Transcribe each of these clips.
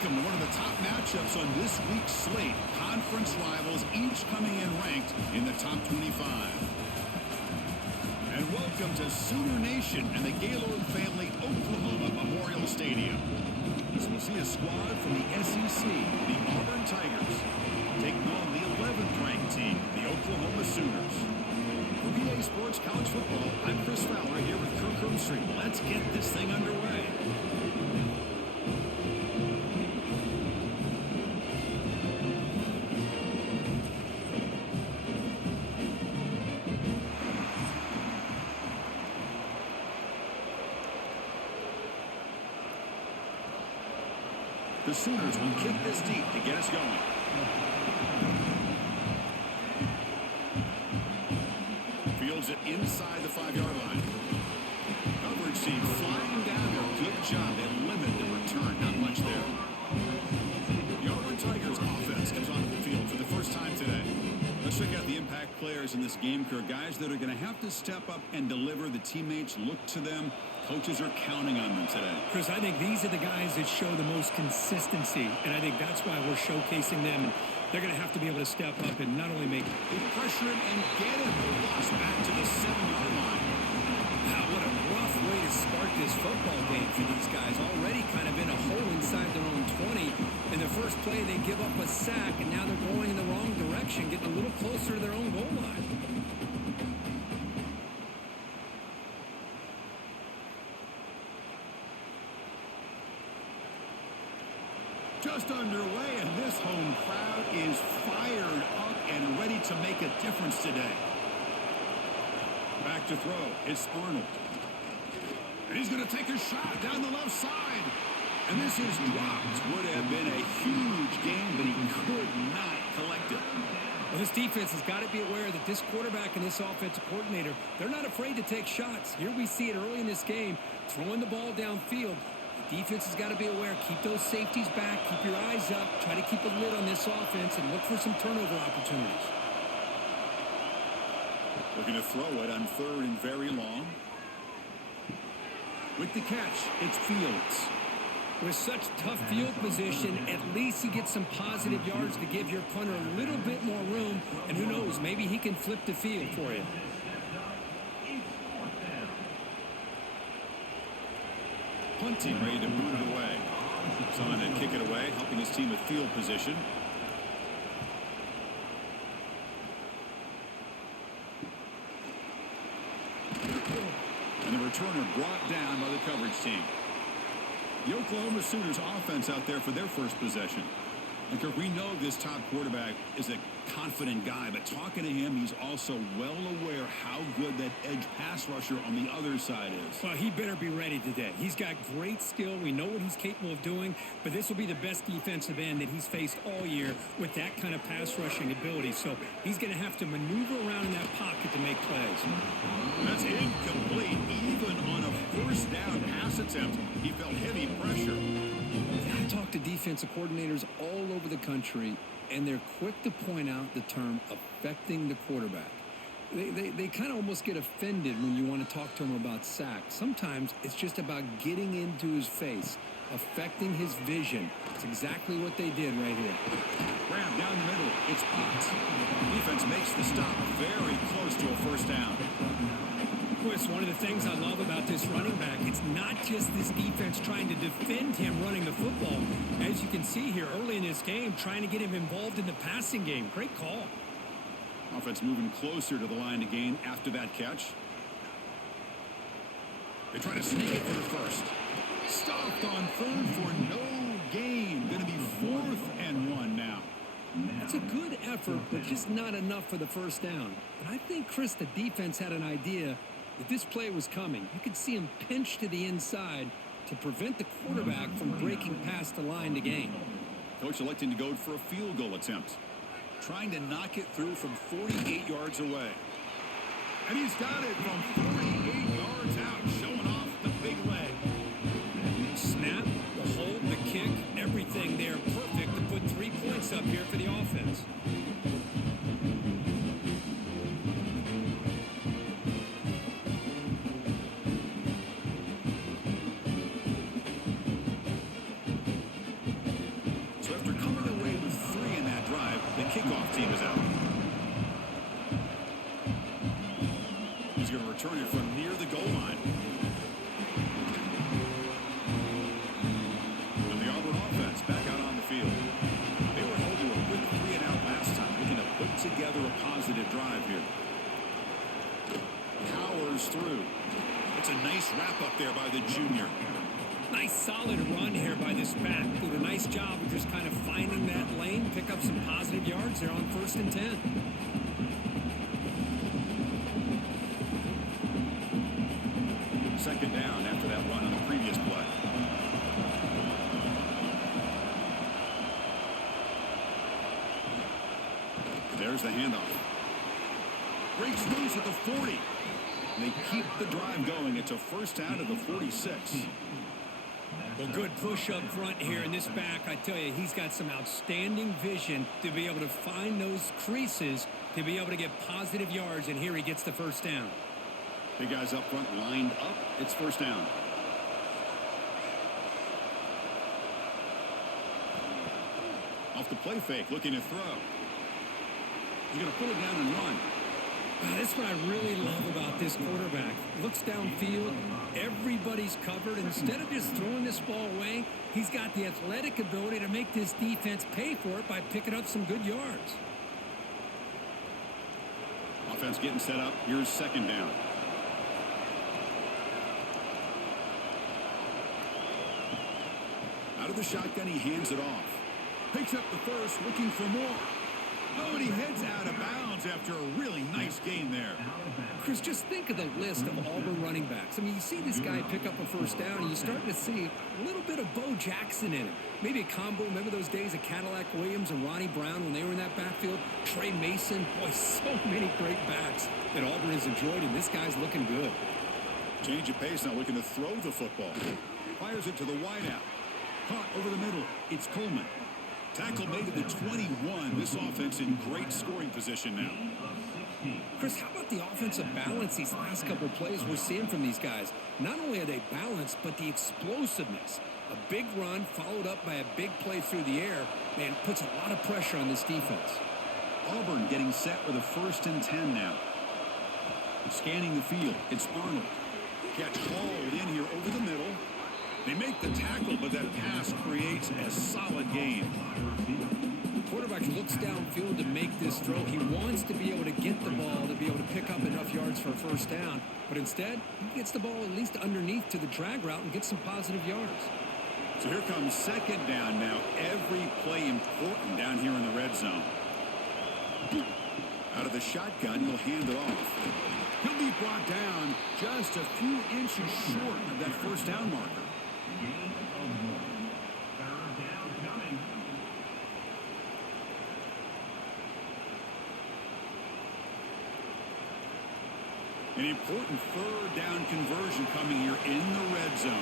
Welcome to one of the top matchups on this week's slate. Conference rivals, each coming in ranked in the top 25. And welcome to Sooner Nation and the Gaylord Family Oklahoma Memorial Stadium. As we'll see a squad from the SEC, the Auburn Tigers, taking on the 11th ranked team, the Oklahoma Sooners. For VA Sports College Football, I'm Chris Fowler here with Kirk Herbstreit. Let's get this thing underway. The Sooners will kick this deep to get us going. Fields it inside the 5-yard line. Coverage team flying down there. Good job. They limit the return. Not much there. The Auburn Tigers offense comes onto the field for the first time today. Let's check out the impact players in this game, Kirk. Guys that are going to have to step up and deliver. The teammates look to them. Coaches are counting on them today. Chris, I think these are the guys that show the most consistency, and I think that's why we're showcasing them. And they're going to have to be able to step up and not only make pressure and get it. Lost back to the 7-yard line. Wow, what a rough way to start this football game for these guys. Already kind of in a hole inside their own 20. In the first play, they give up a sack, and now they're going in the wrong direction, getting a little closer to their own goal line. Just underway, and this home crowd is fired up and ready to make a difference today. Back to throw. It's Arnold. And he's going to take a shot down the left side. And this is dropped. Would have been a huge game, but he could not collect it. Well, this defense has got to be aware that this quarterback and this offensive coordinator, they're not afraid to take shots. Here we see it early in this game, throwing the ball downfield. Defense has got to be aware. Keep those safeties back. Keep your eyes up. Try to keep a lid on this offense and look for some turnover opportunities. Looking to throw it on 3rd and very long. With the catch, it's Fields. With such tough field position, at least you get some positive yards to give your punter a little bit more room. And who knows, maybe he can flip the field for you. Punting, ready to boot it away. Trying to kick it away, helping his team with field position. And the returner brought down by the coverage team. The Oklahoma Sooners offense out there for their first possession. And we know this top quarterback is a confident guy, but talking to him, he's also well aware how good that edge pass rusher on the other side is. Well, he better be ready today. He's got great skill. We know what he's capable of doing, but this will be the best defensive end that he's faced all year with that kind of pass rushing ability. So he's going to have to maneuver around in that pocket to make plays. That's incomplete. Even on a first down pass attempt, he felt heavy pressure. I talk to defensive coordinators all over the country, and they're quick to point out the term affecting the quarterback. They kind of almost get offended when you want to talk to them about sacks. Sometimes it's just about getting into his face, affecting his vision. It's exactly what they did right here. Grab down the middle. It's popped. Defense makes the stop very close to a first down. Chris, one of the things I love about this running back, it's not just this defense trying to defend him running the football. As you can see here early in this game, trying to get him involved in the passing game. Great call. Offense moving closer to the line to gain after that catch. They try to sneak it for the first. Stopped on 3rd for no gain. Going to be 4th and 1 now. It's a good effort, but just not enough for the first down. But I think, Chris, the defense had an idea that this play was coming. You could see him pinch to the inside to prevent the quarterback from breaking past the line to gain. Coach electing to go for a field goal attempt. Trying to knock it through from 48 yards away. And he's got it from 48 yards out, showing off the big leg. Snap, the hold, the kick, everything there perfect to put 3 points up here for the offense. from near the goal line. And the Auburn offense back out on the field. They were held to a quick 3-and-out last time, looking to put together a positive drive here. Powers through. It's a nice wrap up there by the junior. Nice solid run here by this back. Did a nice job of just kind of finding that lane, pick up some positive yards there on 1st and 10. Second down after that run on the previous play. There's the handoff. Breaks loose at the 40. They keep the drive going. It's a first down at the 46. Well, good push up front here in this back. I tell you, he's got some outstanding vision to be able to find those creases, to be able to get positive yards, and here he gets the first down. Big guys up front lined up. It's first down. Off the play fake, looking to throw. He's going to pull it down and run. That's what I really love about this quarterback. Looks downfield, everybody's covered. Instead of just throwing this ball away, he's got the athletic ability to make this defense pay for it by picking up some good yards. Offense getting set up. Here's second down. Out of the shotgun, he hands it off. Picks up the first, looking for more. Oh, and he heads out of bounds after a really nice game there. Chris, just think of the list of Auburn running backs. I mean, you see this guy pick up a first down, and you're starting to see a little bit of Bo Jackson in it. Maybe a combo. Remember those days of Cadillac Williams and Ronnie Brown when they were in that backfield? Trey Mason. Boy, so many great backs that Auburn has enjoyed, and this guy's looking good. Change of pace now, looking to throw the football. Fires it to the wideout. Caught over the middle. It's Coleman. Tackle made at the 21. This offense in great scoring position now. Chris, how about the offensive balance these last couple of plays we're seeing from these guys? Not only are they balanced, but the explosiveness. A big run followed up by a big play through the air, man, puts a lot of pressure on this defense. Auburn getting set with a 1st and 10 now. Scanning the field. It's Arnold. Catch hauled in here over the middle. They make the tackle, but that pass creates a solid gain. Quarterback looks downfield to make this throw. He wants to be able to get the ball to be able to pick up enough yards for a first down. But instead, he gets the ball at least underneath to the drag route and gets some positive yards. So here comes second down now. Every play important down here in the red zone. Out of the shotgun, he'll hand it off. He'll be brought down just a few inches short of that first down marker. An important 3rd down conversion coming here in the red zone.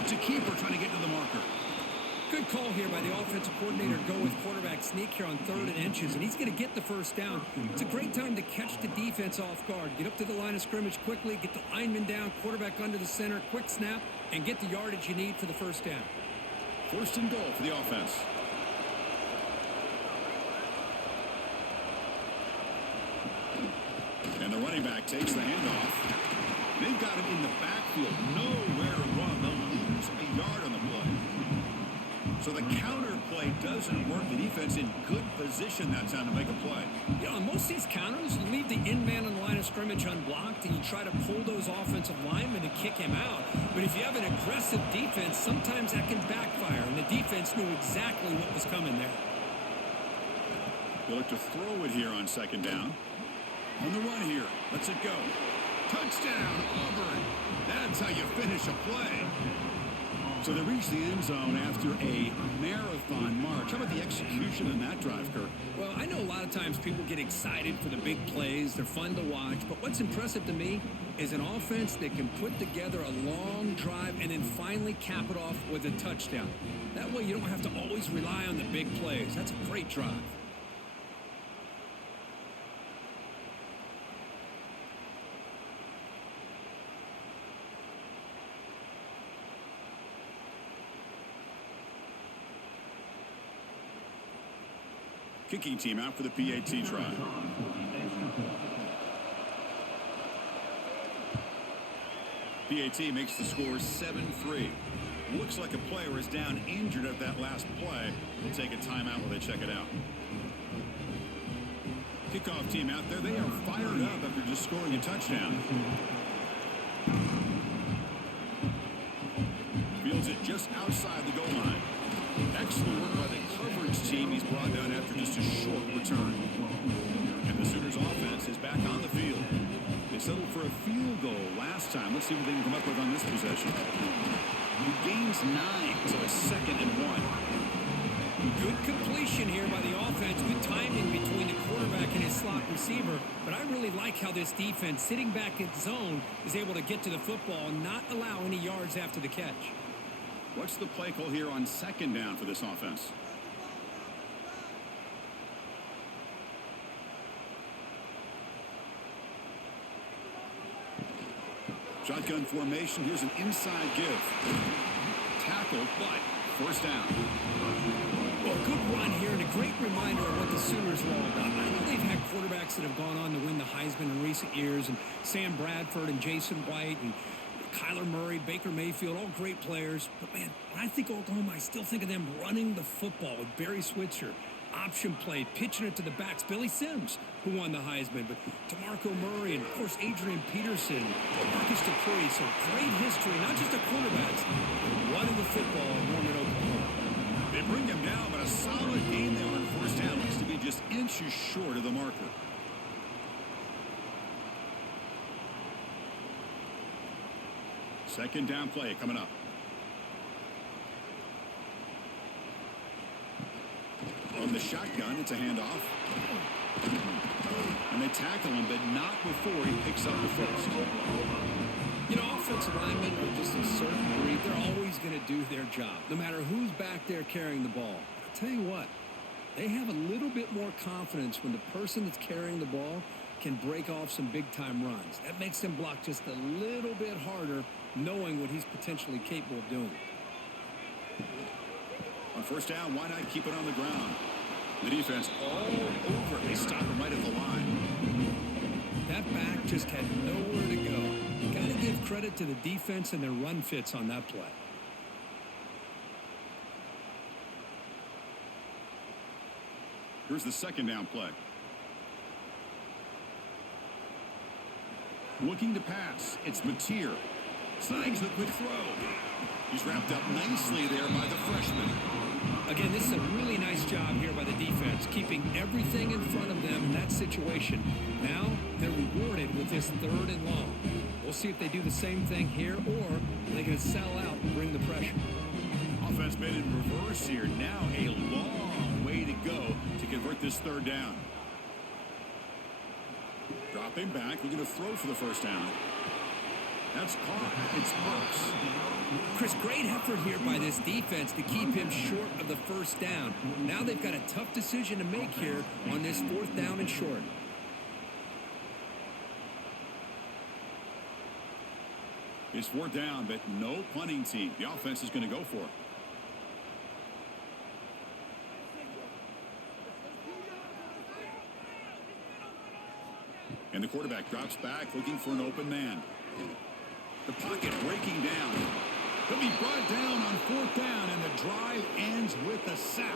It's a keeper trying to get to the marker. Good call here by the offensive coordinator. Go with quarterback sneak here on 3rd and inches, and he's going to get the first down. It's a great time to catch the defense off guard. Get up to the line of scrimmage quickly, get the lineman down, quarterback under the center, quick snap, and get the yardage you need for the first down. 1st and goal for the offense. And the running back takes the handoff. They've got him in the backfield. Nowhere to run. They'll lose a yard on the play. So the counter play doesn't work. The defense in good position that time to make a play. You know, on most of these counters, you leave the in-man on the line of scrimmage unblocked, and you try to pull those offensive linemen to kick him out. But if you have an aggressive defense, sometimes that can backfire, and the defense knew exactly what was coming there. They look to throw it here on second down. On the run here. Let's it go. Touchdown, Auburn. That's how you finish a play. So they reach the end zone after a marathon march. How about the execution in that drive, Kirk? Well, I know a lot of times people get excited for the big plays. They're fun to watch. But what's impressive to me is an offense that can put together a long drive and then finally cap it off with a touchdown. That way you don't have to always rely on the big plays. That's a great drive. Kicking team out for the PAT try. PAT makes the score 7-3. Looks like a player is down injured at that last play. We'll take a timeout while they check it out. Kickoff team out there. They are fired up after just scoring a touchdown. Fields it just outside the goal line. Excellent work by the coverage team. He's brought down after just a short return. And the Sooners offense is back on the field. They settled for a field goal last time. Let's see what they can come up with on this possession. He gains 9, so it's 2nd and 1. Good completion here by the offense. Good timing between the quarterback and his slot receiver. But I really like how this defense, sitting back in zone, is able to get to the football and not allow any yards after the catch. What's the play call here on 2nd down for this offense? Shotgun formation. Here's an inside give. Tackle, but first down. Well, good run here and a great reminder of what the Sooners are all about. I know they've had quarterbacks that have gone on to win the Heisman in recent years, and Sam Bradford and Jason White and Kyler Murray, Baker Mayfield, all great players. But, man, when I think Oklahoma, I still think of them running the football with Barry Switzer. Option play, pitching it to the backs. Billy Sims, who won the Heisman, but DeMarco Murray and, of course, Adrian Peterson, Marcus Dupree. So great history, not just of quarterbacks, but running the football in Norman, Oklahoma. They bring him down, but a solid game there on first down. Looks to be just inches short of the marker. Second down play coming up. On the shotgun, it's a handoff. And they tackle him, but not before he picks up the first. You know, offensive linemen are just a certain breed. They're always going to do their job, no matter who's back there carrying the ball. I'll tell you what, they have a little bit more confidence when the person that's carrying the ball can break off some big-time runs. That makes them block just a little bit harder, knowing what he's potentially capable of doing. On first down, why not keep it on the ground? The defense all over. They stop him right at the line. That back just had nowhere to go. Got to give credit to the defense and their run fits on that play. Here's the second down play. Looking to pass. It's Mateer. Snags the quick throw. He's wrapped up nicely there by the freshman. Again, this is a really nice job here by the defense, keeping everything in front of them in that situation. Now they're rewarded with this 3rd and long. We'll see if they do the same thing here, or are they going to sell out and bring the pressure. Offense made in reverse here. Now a long way to go to convert this 3rd down. Dropping back, looking to throw for the first down. That's caught. It's Brooks. Chris, great effort here by this defense to keep him short of the first down. Now they've got a tough decision to make here on this 4th down and short. It's 4th down, but no punting team. The offense is going to go for it. And the quarterback drops back, looking for an open man. The pocket breaking down. He'll be brought down on 4th down, and the drive ends with a sack.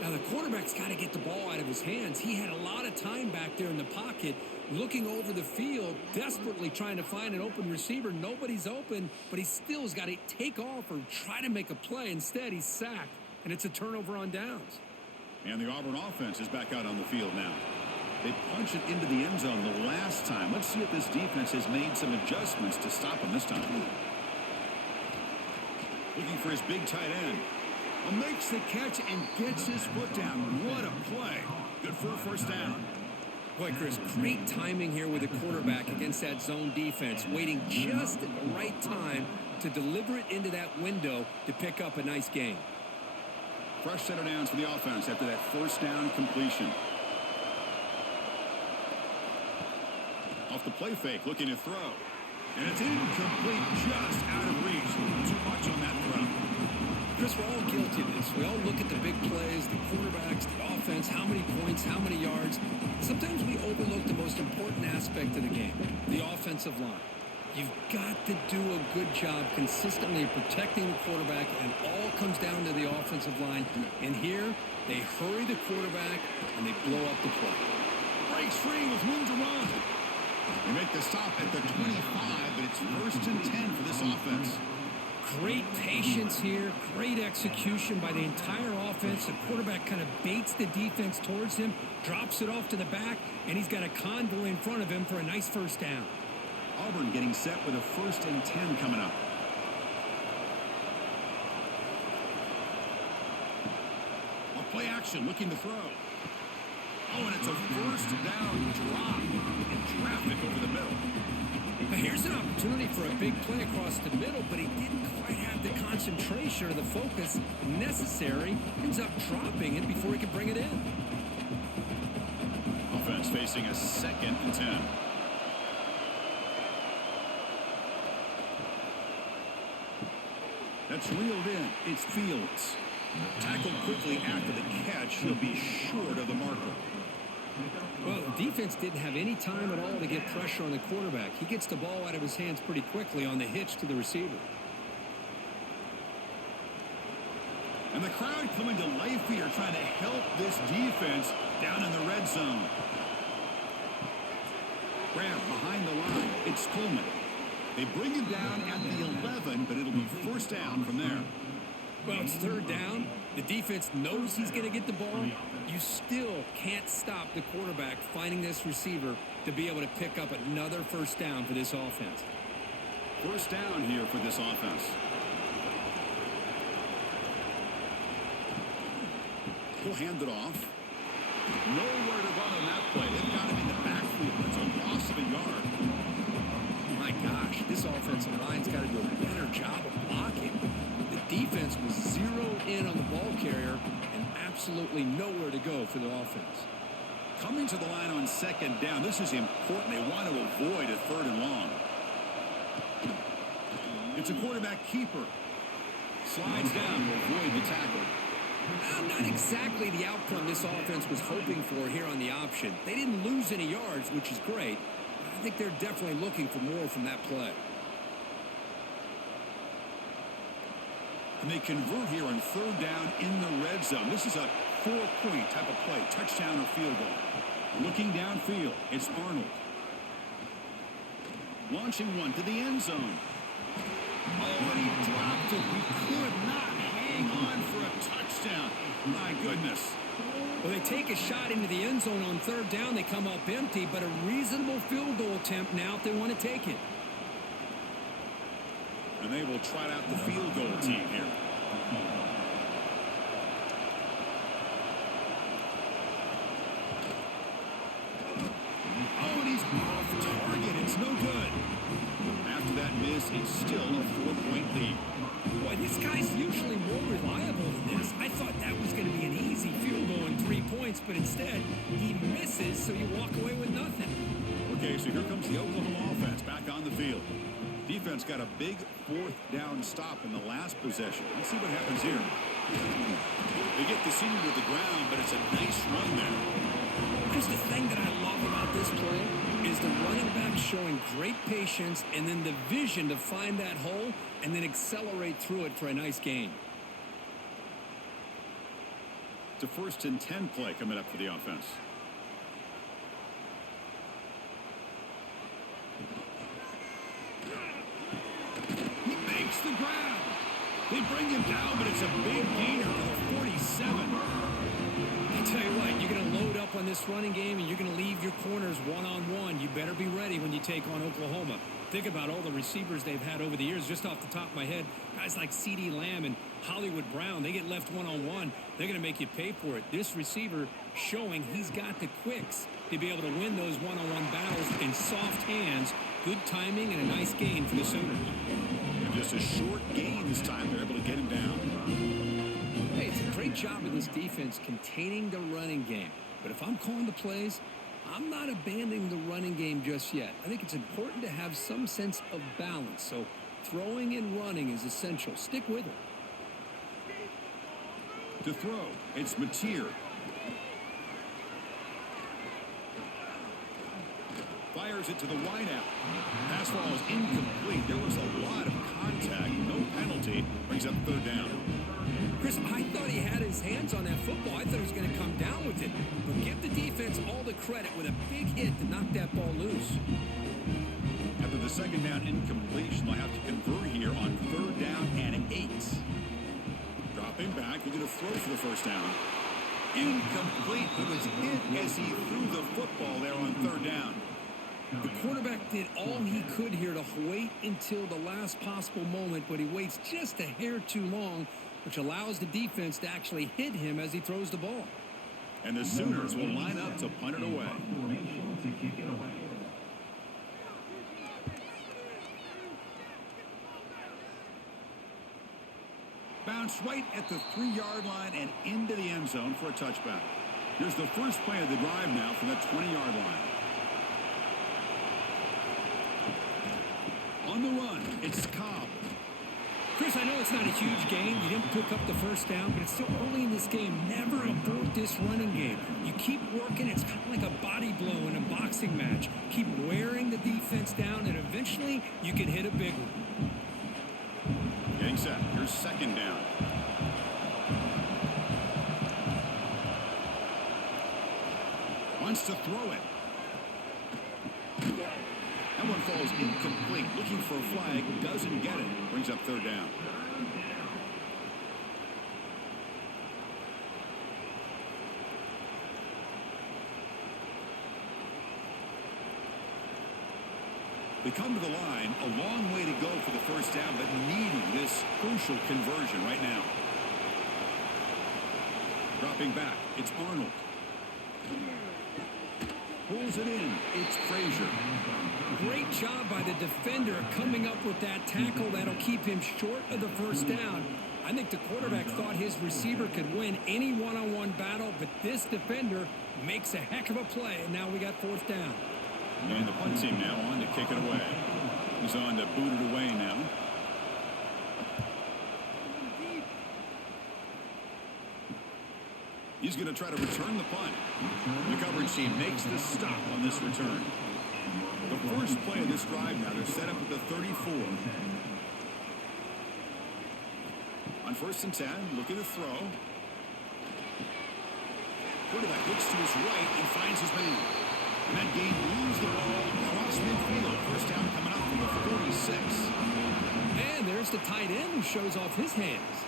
Now, the quarterback's got to get the ball out of his hands. He had a lot of time back there in the pocket, looking over the field, desperately trying to find an open receiver. Nobody's open, but he still has got to take off or try to make a play. Instead, he's sacked, and it's a turnover on downs. And the Auburn offense is back out on the field now. They punched it into the end zone the last time. Let's see if this defense has made some adjustments to stop him this time. Looking for his big tight end. Makes the catch and gets his foot down. What a play. Good for a first down. Boy, Chris, great timing here with the quarterback against that zone defense, waiting just at the right time to deliver it into that window to pick up a nice gain. Fresh set of downs for the offense after that first down completion. Off the play fake, looking to throw. And it's incomplete, just out of reach. Too much on that throw. Chris, we're all guilty of this. We all look at the big plays, the quarterbacks, the offense, how many points, how many yards. Sometimes we overlook the most important aspect of the game, the offensive line. You've got to do a good job consistently protecting the quarterback, and it all comes down to the offensive line. And here, they hurry the quarterback, and they blow up the play. Breaks free with room to run. They make the stop at the 25, but it's 1st and 10 for this offense. Great patience here, great execution by the entire offense. The quarterback kind of baits the defense towards him, drops it off to the back, and he's got a convoy in front of him for a nice first down. Auburn getting set with a 1st and 10 coming up. A play action looking to throw. Oh, and it's a 1st down drop in traffic over the middle. Here's an opportunity for a big play across the middle, but he didn't quite have the concentration or the focus necessary. Ends up dropping it before he could bring it in. Offense facing a 2nd and 10. That's reeled in. It's Fields. Tackled quickly after the catch. He'll be short of the marker. Well, the defense didn't have any time at all to get pressure on the quarterback. He gets the ball out of his hands pretty quickly on the hitch to the receiver. And the crowd coming to life here, trying to help this defense down in the red zone. Grab behind the line. It's Coleman. They bring him down at the 11, but it'll be 1st down from there. Well, it's 3rd down. The defense knows he's going to get the ball. You still can't stop the quarterback finding this receiver to be able to pick up another 1st down for this offense. 1st down here for this offense. He'll hand it off. Nowhere to run on that play. They've got him in the backfield. It's a loss of a yard. My gosh, this offensive line's got to do a better job of blocking. The defense was zeroed in on the ball carrier and absolutely nowhere to go for the offense. Coming to the line on 2nd down. This is important. They want to avoid a 3rd and long. It's a quarterback keeper. Slides down to avoid the tackle. Not exactly the outcome this offense was hoping for here on the option. They didn't lose any yards, which is great. I think they're definitely looking for more from that play. And they convert here on 3rd down in the red zone. This is a 4-point type of play, touchdown or field goal. Looking downfield, it's Arnold. Launching one to the end zone. Oh, and he dropped it. He could not hang on for a touchdown. My goodness. Well, they take a shot into the end zone on 3rd down. They come up empty, but a reasonable field goal attempt now if they want to take it. And they will trot out the field goal team here. Oh, and he's off target. It's no good. After that miss, it's still a 4-point lead. Boy, this guy's usually more reliable than this. I thought that was going to be an easy field goal and 3 points, but instead, he misses, so you walk away with nothing. Okay, so here comes the Oklahoma offense back on the field. Defense got a big 4th down stop in the last possession. Let's see what happens here. They get the senior to the ground, but it's a nice run there. Here's the thing that I love about this play is the running back showing great patience and then the vision to find that hole and then accelerate through it for a nice gain. It's a 1st and 10 play coming up for the offense. He makes the grab. They bring him down, but it's a big gainer for the 47. I'll tell you what, you're going to load up on this running game and you're going to leave your corners one-on-one. You better be ready when you take on Oklahoma. Think about all the receivers they've had over the years. Just off the top of my head, guys like C.D. Lamb and Hollywood Brown, they get left one-on-one. They're going to make you pay for it. This receiver showing he's got the quicks to be able to win those one-on-one battles in soft hands. Good timing and a nice gain for the Sooners. And just a short gain this time. They're able to get him down. Hey, it's a great job of this defense containing the running game. But if I'm calling the plays, I'm not abandoning the running game just yet. I think it's important to have some sense of balance. So throwing and running is essential. Stick with it. To throw, it's Mateer. Fires fires it to the wideout. Pass ball is incomplete. There was a lot of contact. No penalty. Brings up third down. Chris, I thought he had his hands on that football. I thought he was going to come down with it. But give the defense all the credit with a big hit to knock that ball loose. After the second down incompletion, they'll have to convert here on third down and 8. Dropping back, looking to throw for the first down. Incomplete. He was hit as he threw the football there on third down. The quarterback did all he could here to wait until the last possible moment, but he waits just a hair too long, which allows the defense to actually hit him as he throws the ball. And the Sooners will line up to punt it away. Bounce right at the 3-yard line and into the end zone for a touchback. Here's the first play of the drive now from the 20-yard line. On the run, it's Cobb. Chris, I know it's not a huge gain. You didn't pick up the first down, but it's still early in this game. Never abort this running game. You keep working. It's kind of like a body blow in a boxing match. Keep wearing the defense down, and eventually you can hit a big one. Getting set. Here's second down. Wants to throw it. That one falls incomplete. Looking for a flag. Doesn't get it. Brings up third down. They come to the line, a long way to go for the first down, but needing this crucial conversion right now. Dropping back, it's Arnold. Pulls it in, it's Frazier. Great job by the defender coming up with that tackle that'll keep him short of the first down. I think the quarterback thought his receiver could win any one-on-one battle, but this defender makes a heck of a play, and now we got fourth down. And the punt team now on to kick it away. He's on to boot it away now. He's going to try to return the punt. The coverage team makes the stop on this return. The first play of this drive now, they're set up at the 34. On first and 10, looking to throw. Quarterback looks to his right and finds his man. And that game moves the ball across midfield. First down coming up from the 46. And there's the tight end who shows off his hands.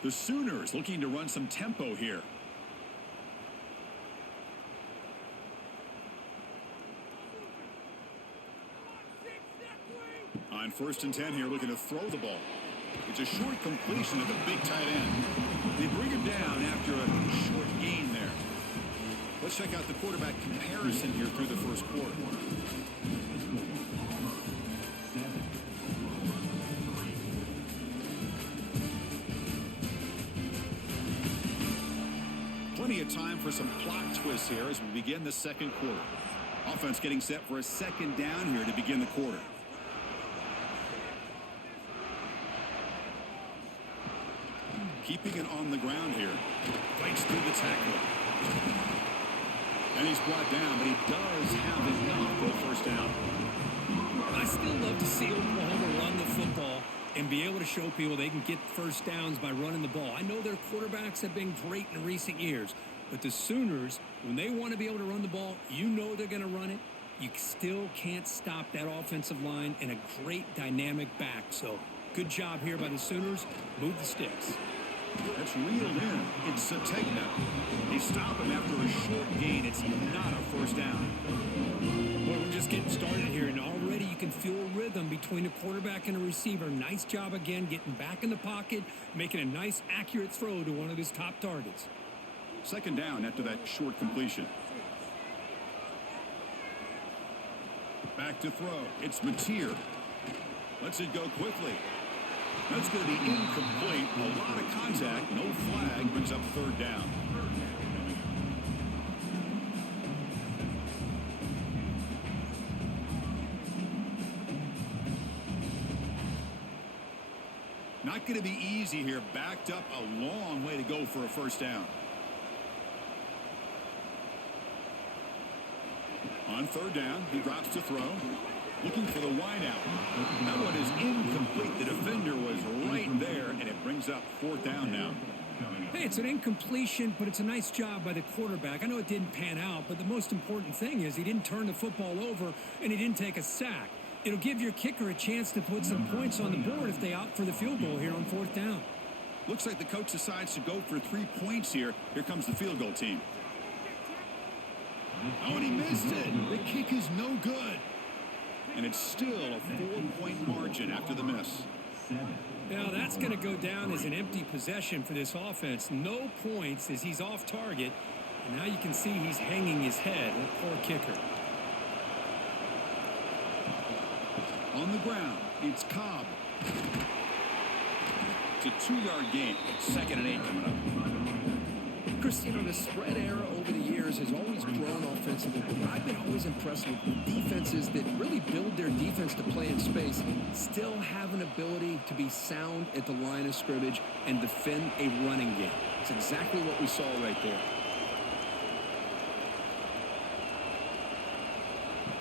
The Sooners looking to run some tempo here. On first and 10 here, looking to throw the ball. It's a short completion of the big tight end. They bring him down after a short gain there. Let's check out the quarterback comparison here through the first quarter. Plenty of time for some plot twists here as we begin the second quarter. Offense getting set for a second down here to begin the quarter. Keeping it on the ground here. Fights through the tackle. And he's brought down, but he does have enough for the first down. I still love to see Oklahoma run the football and be able to show people they can get first downs by running the ball. I know their quarterbacks have been great in recent years, but the Sooners, when they want to be able to run the ball, you know they're going to run it. You still can't stop that offensive line and a great dynamic back. So good job here by the Sooners. Move the sticks. That's reeled in. It's Sategna. They stop him after a short gain. It's not a first down. Well, we're just getting started here, and already you can feel a rhythm between a quarterback and a receiver. Nice job again getting back in the pocket, making a nice, accurate throw to one of his top targets. Second down after that short completion. Back to throw. It's Mateer. Lets it go quickly. That's going to be incomplete. A lot of contact. No flag. Brings up third down. Not going to be easy here. Backed up a long way to go for a first down. On third down, he drops to throw. Looking for the wideout. That one is incomplete. The defender was right there, and it brings up fourth down now. Hey, it's an incompletion, but it's a nice job by the quarterback. I know it didn't pan out, but the most important thing is he didn't turn the football over, and he didn't take a sack. It'll give your kicker a chance to put some points on the board if they opt for the field goal here on fourth down. Looks like the coach decides to go for 3 points here. Here comes the field goal team. Oh, and he missed it. The kick is no good. And it's still a 4-point margin after the miss. Now that's going to go down as an empty possession for this offense. No points as he's off target. And now you can see he's hanging his head. That poor kicker. On the ground, it's Cobb. It's a 2-yard gain. 2nd and 8 coming up. Chris, you know, the spread era over the years has always grown offensively, but I've been always impressed with defenses that really build their defense to play in space, still have an ability to be sound at the line of scrimmage and defend a running game. It's exactly what we saw right there.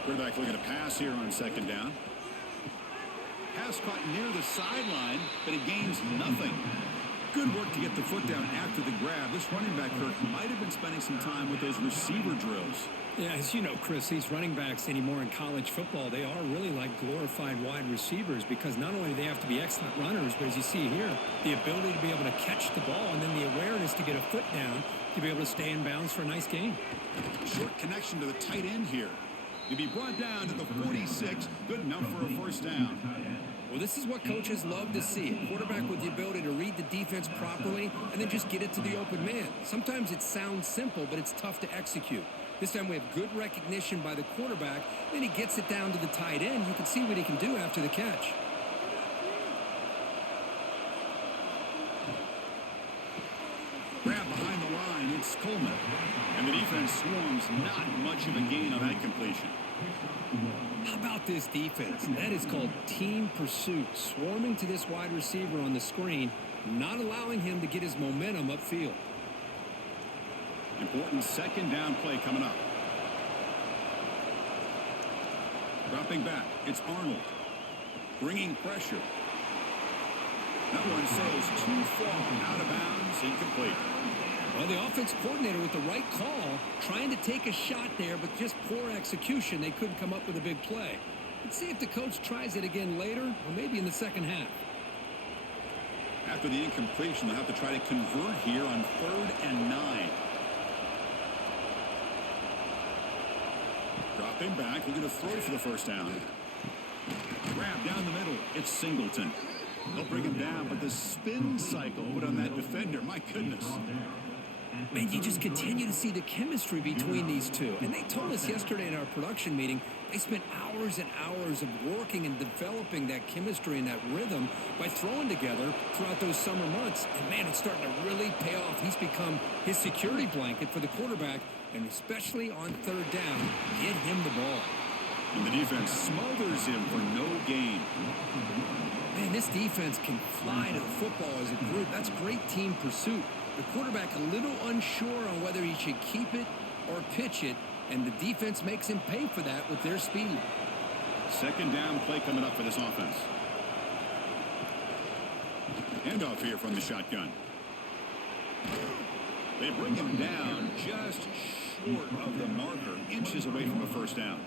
Quarterback looking to pass here on 2nd down. Pass caught near the sideline, but it gains nothing. Good work to get the foot down after the grab. This running back, Kirk, might have been spending some time with those receiver drills. Yeah, as you know, Chris, these running backs anymore in college football, they are really like glorified wide receivers because not only do they have to be excellent runners, but as you see here, the ability to be able to catch the ball and then the awareness to get a foot down to be able to stay in bounds for a nice game. Short connection to the tight end here. To be brought down to the 46, good enough for a first down. Well, this is what coaches love to see. A quarterback with the ability to read the defense properly and then just get it to the open man. Sometimes it sounds simple, but it's tough to execute. This time we have good recognition by the quarterback. Then he gets it down to the tight end. You can see what he can do after the catch. Grab behind the line, it's Coleman. And the defense swarms, not much of a gain on that completion. How about this defense? That is called team pursuit. Swarming to this wide receiver on the screen, not allowing him to get his momentum upfield. Important 2nd down play coming up. Dropping back, it's Arnold. Bringing pressure. That one sails too far, out of bounds, incomplete. Well, the offense coordinator with the right call, trying to take a shot there, but just poor execution. They couldn't come up with a big play. Let's see if the coach tries it again later, or maybe in the second half. After the incompletion, they'll have to try to convert here on 3rd and 9. Dropping back, looking to throw for the first down. Grab down the middle, it's Singleton. They'll bring him down, but the spin cycle put on that defender, my goodness. Man, you just continue to see the chemistry between these two. And they told us yesterday in our production meeting, they spent hours and hours of working and developing that chemistry and that rhythm by throwing together throughout those summer months. And, man, it's starting to really pay off. He's become his security blanket for the quarterback, and especially on 3rd down, get him the ball. And the defense smothers him for no gain. Man, this defense can fly to the football as a group. That's great team pursuit. The quarterback a little unsure on whether he should keep it or pitch it, and the defense makes him pay for that with their speed. 2nd down play coming up for this offense. Handoff here from the shotgun. They bring him down just short of the marker, inches away from a first down.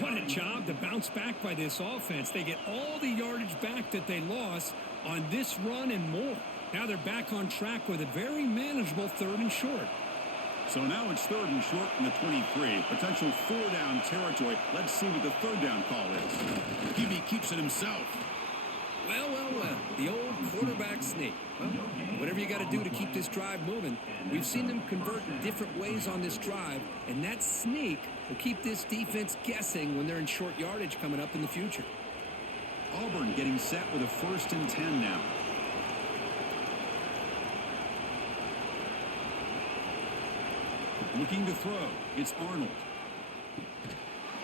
What a job to bounce back by this offense. They get all the yardage back that they lost on this run and more. Now they're back on track with a very manageable 3rd and short. So now it's 3rd and short from the 23. Potential 4-down territory. Let's see what the 3rd down call is. QB keeps it himself. Well. The old quarterback sneak. Well, whatever you got to do to keep this drive moving. We've seen them convert in different ways on this drive, and that sneak will keep this defense guessing when they're in short yardage coming up in the future. Auburn getting set with a 1st and 10 now. Looking to throw. It's Arnold.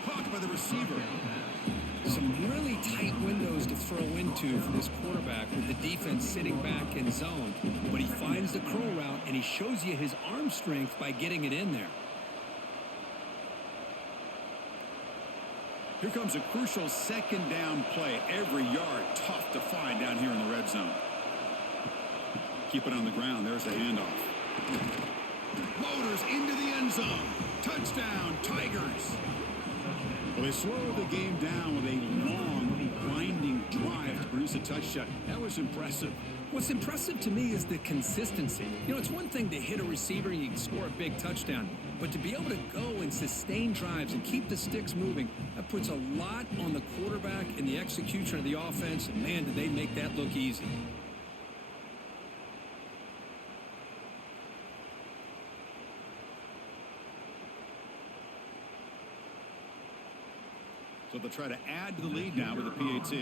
Caught by the receiver. Some really tight windows to throw into for this quarterback with the defense sitting back in zone. But he finds the curl route, and he shows you his arm strength by getting it in there. Here comes a crucial 2nd down play. Every yard tough to find down here in the red zone. Keep it on the ground. There's the handoff. Motors into the end zone. Touchdown, Tigers. Well, they slowed the game down with a long, grinding drive to produce a touchdown. That was impressive. What's impressive to me is the consistency. You know, it's one thing to hit a receiver and you can score a big touchdown, but to be able to go and sustain drives and keep the sticks moving, that puts a lot on the quarterback and the execution of the offense. And man, did they make that look easy. So they'll try to add to the lead now with the PAT.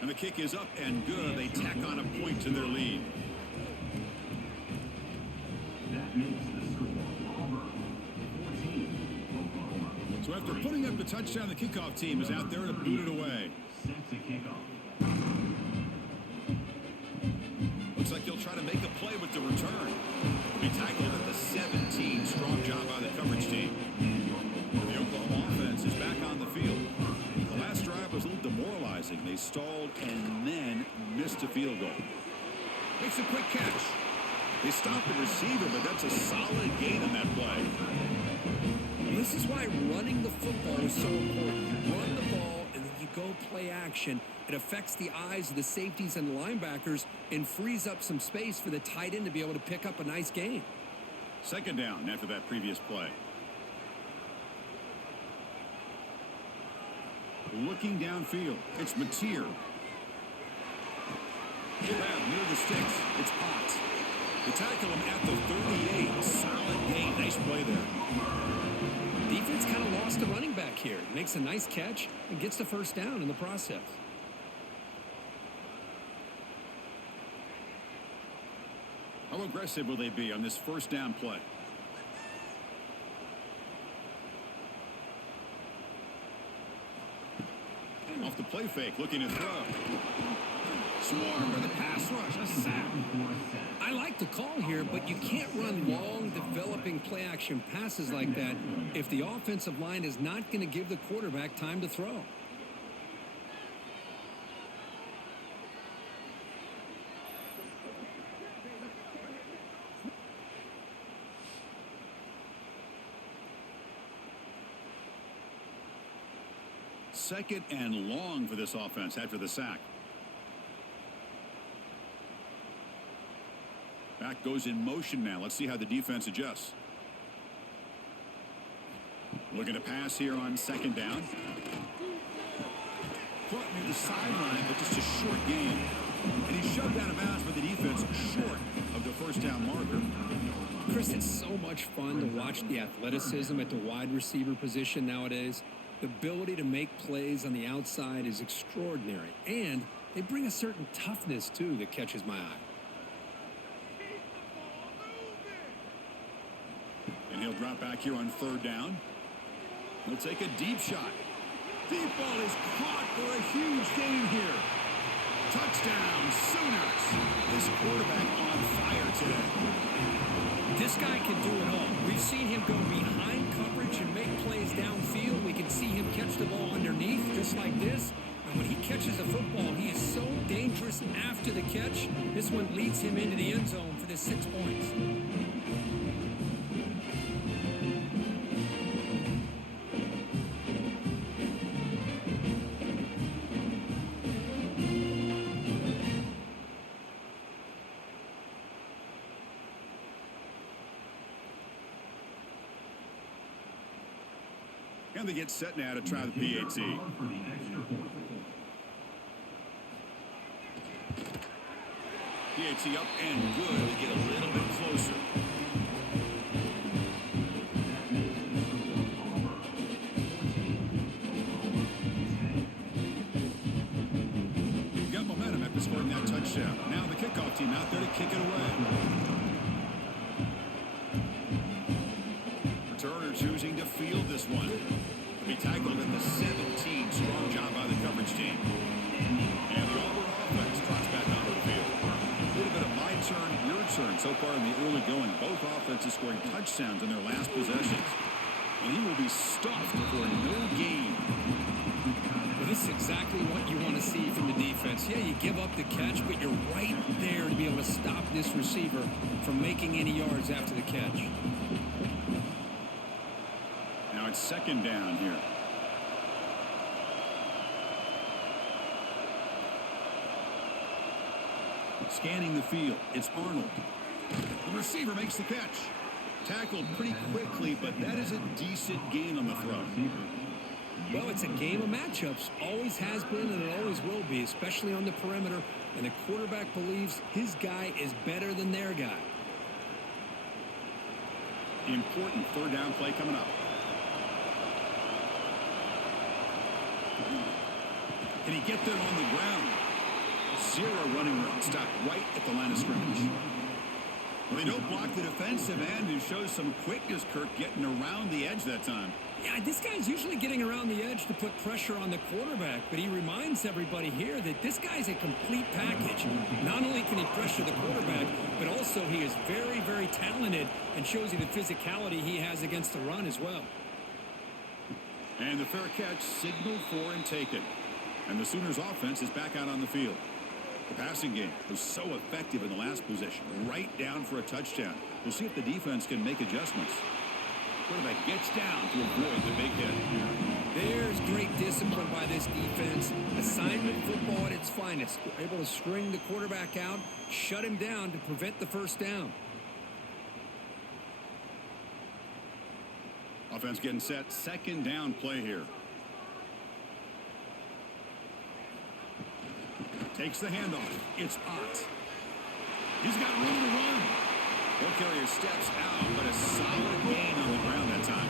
And the kick is up and good. They tack on a point to their lead. So after putting up the touchdown, the kickoff team is out there to boot it away. Looks like he'll try to make a play with the return. He'll be tackled at the 17. Strong job by the coverage team. The Oklahoma offense is back on the field. The last drive was a little demoralizing. They stalled and then missed a field goal. Makes a quick catch. They stopped the receiver, but that's a solid gain on that play. This is why running the football is so important. You run the ball, and then you go play action. It affects the eyes of the safeties and the linebackers and frees up some space for the tight end to be able to pick up a nice gain. 2nd down after that previous play. Looking downfield, it's Mateer. Grab near the sticks, it's Potts. They tackle him at the 38. Solid gain, nice play there. Defense kind of lost the running back here. Makes a nice catch and gets the 1st down in the process. How aggressive will they be on this 1st down play? Off the play fake, looking to throw. Swarmed by the pass rush, a sack. I like the call here, but you can't run long, developing play-action passes like that if the offensive line is not going to give the quarterback time to throw. Second and long for this offense after the sack. Back goes in motion now. Let's see how the defense adjusts. Looking to pass here on 2nd down. Caught near the sideline, but just a short gain. And he's shoved out of bounds by the defense short of the 1st down marker. Chris, it's so much fun to watch the athleticism at the wide receiver position nowadays. The ability to make plays on the outside is extraordinary. And they bring a certain toughness, too, that catches my eye. And he'll drop back here on 3rd down. He'll take a deep shot. Deep ball is caught for a huge gain here. Touchdown, Sooners. This quarterback on fire today. This guy can do it all. We've seen him go behind coverage and make plays downfield. We can see him catch the ball underneath just like this. And when he catches a football, he is so dangerous after the catch. This one leads him into the end zone for the 6 points. And they get set now to try the PAT. PAT up and good. They get a little bit closer. touchdown. Now the kickoff team out there to kick it away. Returner choosing to field this one. To be tackled at the 17. Strong job by the coverage team. And the Auburn offense trots back onto the field. A little bit of my turn, your turn so far in the early going. Both offenses scoring touchdowns in their last possessions. And he will be stuffed for no gain. Well, this is exactly what you want to see from the defense. Yeah, you give up the catch, but you're right there to be able to stop this receiver from making any yards after the catch. Now it's second down here. Scanning the field, it's Arnold. The receiver makes the catch. Tackled pretty quickly, but that is a decent gain on the throw. Well, it's a game of matchups. Always has been, and it always will be, especially on the perimeter. And the quarterback believes his guy is better than their guy. Important third down play coming up. Can he get there on the ground? Zero running room. Stopped right at the line of scrimmage. Well, they don't block the defensive end, who shows some quickness, Kirk, getting around the edge that time. Yeah, this guy's usually getting around the edge to put pressure on the quarterback, but he reminds everybody here that this guy's a complete package. Not only can he pressure the quarterback, but also he is very, very talented and shows you the physicality he has against the run as well. And the fair catch signaled for and taken. And the Sooners offense is back out on the field. The passing game was so effective in the last possession, right down for a touchdown. We'll see if the defense can make adjustments. Quarterback gets down to avoid the big hit. There's great discipline by this defense. Assignment football at its finest. They're able to string the quarterback out, shut him down to prevent the first down. Offense getting set. Second down play here. Takes the handoff. It's Ott. He's got room to run. Ball carrier steps out, but a solid gain on the ground that time.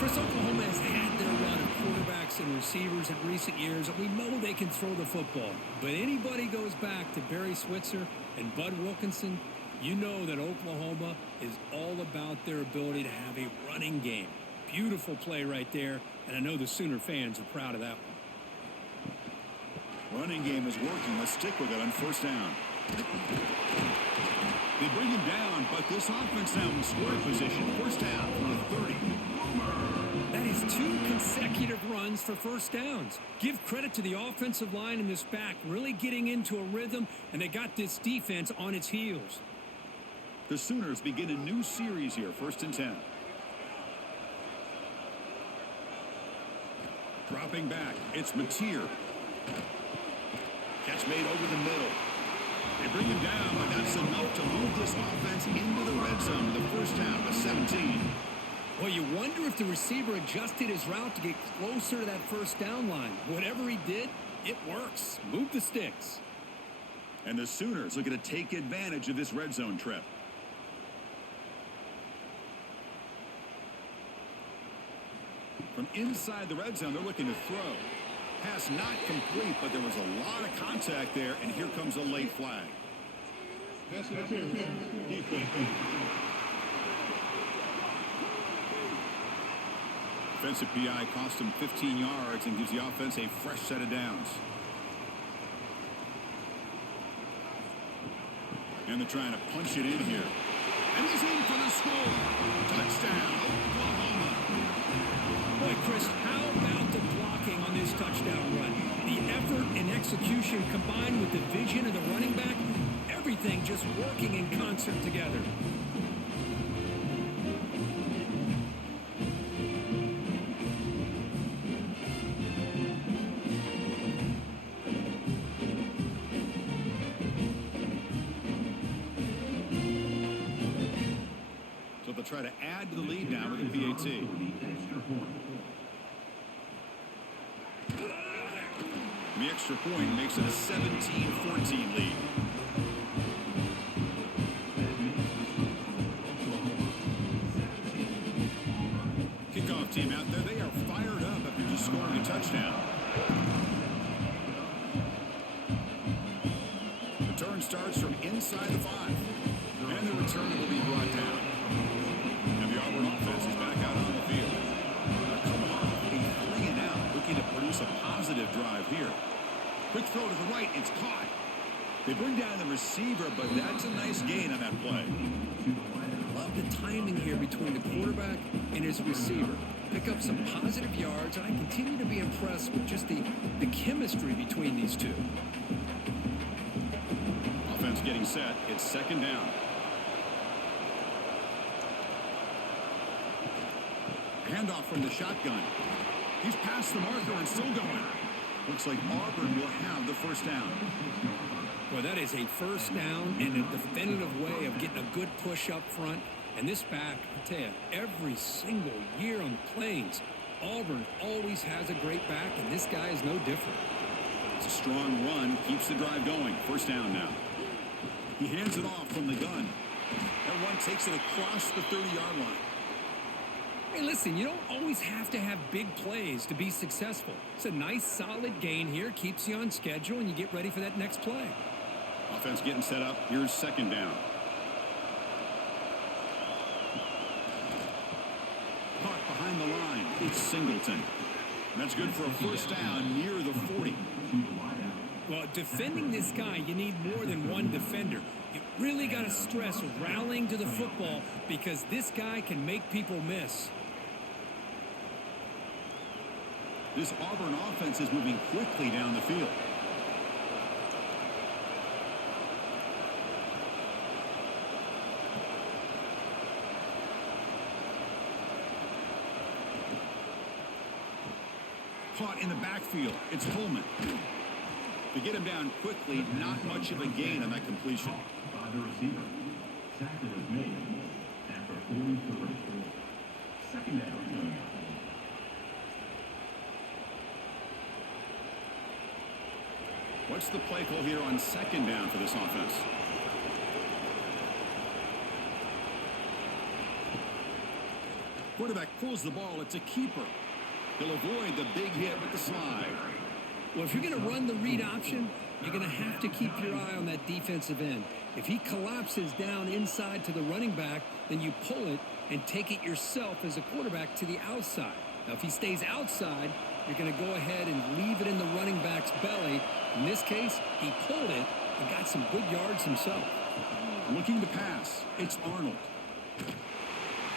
First, Oklahoma has had their run of quarterbacks and receivers in recent years, and we know they can throw the football. But anybody goes back to Barry Switzer and Bud Wilkinson, you know that Oklahoma is all about their ability to have a running game. Beautiful play right there, and I know the Sooner fans are proud of that one. Running game is working. Let's stick with it on first down. They bring him down, but this offense now in scoring position. First down from the 30. That is 2 consecutive runs for first downs. Give credit to the offensive line in this back, really getting into a rhythm, and they got this defense on its heels. The Sooners begin a new series here, 1st and 10. Dropping back, it's Mateer. Catch made over the middle. They bring him down, but that's enough to move this offense into the red zone. The first down, a 17. Well, you wonder if the receiver adjusted his route to get closer to that first down line. Whatever he did, it works. Move the sticks. And the Sooners looking to take advantage of this red zone trip. From inside the red zone, they're looking to throw. Pass not complete, but there was a lot of contact there, and here comes a late flag. Defensive PI cost him 15 yards and gives the offense a fresh set of downs. And they're trying to punch it in here. And he's in for the score. Touchdown, Oklahoma. Boy, Chris, how about the blocking on this touchdown run? The effort and execution combined with the vision of the running back, everything just working in concert together. So they'll try to add to the lead now with the PAT. The extra point makes it a 17-14 lead. Kickoff team out there. They are fired up after just scoring a touchdown. Return starts from inside the 5. And the return will be brought down. And the Auburn offense is back out on the field. Coming off a 3-and-out, looking to produce a positive drive here. Quick throw to the right. It's caught. They bring down the receiver, but that's a nice gain on that play. Love the timing here between the quarterback and his receiver. Pick up some positive yards, and I continue to be impressed with just the chemistry between these two. Offense getting set. It's second down. Handoff from the shotgun. He's past the marker and still going. Looks like Auburn will have the first down. Well, that is a first down and a definitive way of getting a good push up front. And this back, I tell you, every single year on the Plains, Auburn always has a great back, and this guy is no different. It's a strong run, keeps the drive going. First down now. He hands it off from the gun. That run takes it across the 30-yard line. Hey, listen, you don't always have to have big plays to be successful. It's a nice, solid gain here, keeps you on schedule, and you get ready for that next play. Offense getting set up. Here's second down. Caught behind the line. It's Singleton. That's good for a first down near the 40. Well, defending this guy, you need more than one defender. You really got to stress rallying to the football because this guy can make people miss. This Auburn offense is moving quickly down the field. Caught in the backfield. It's Coleman. To get him down quickly, not much of a gain on that completion. By the receiver. Tackle is made after 43. Second down. What's the play call here on second down for this offense? Quarterback pulls the ball. It's a keeper. He'll avoid the big hit with the slide. Well, if you're going to run the read option, you're going to have to keep your eye on that defensive end. If he collapses down inside to the running back, then you pull it and take it yourself as a quarterback to the outside. Now, if he stays outside, you're going to go ahead and leave it in the running back's belly. In this case, he pulled it and got some good yards himself. Looking to pass. It's Arnold.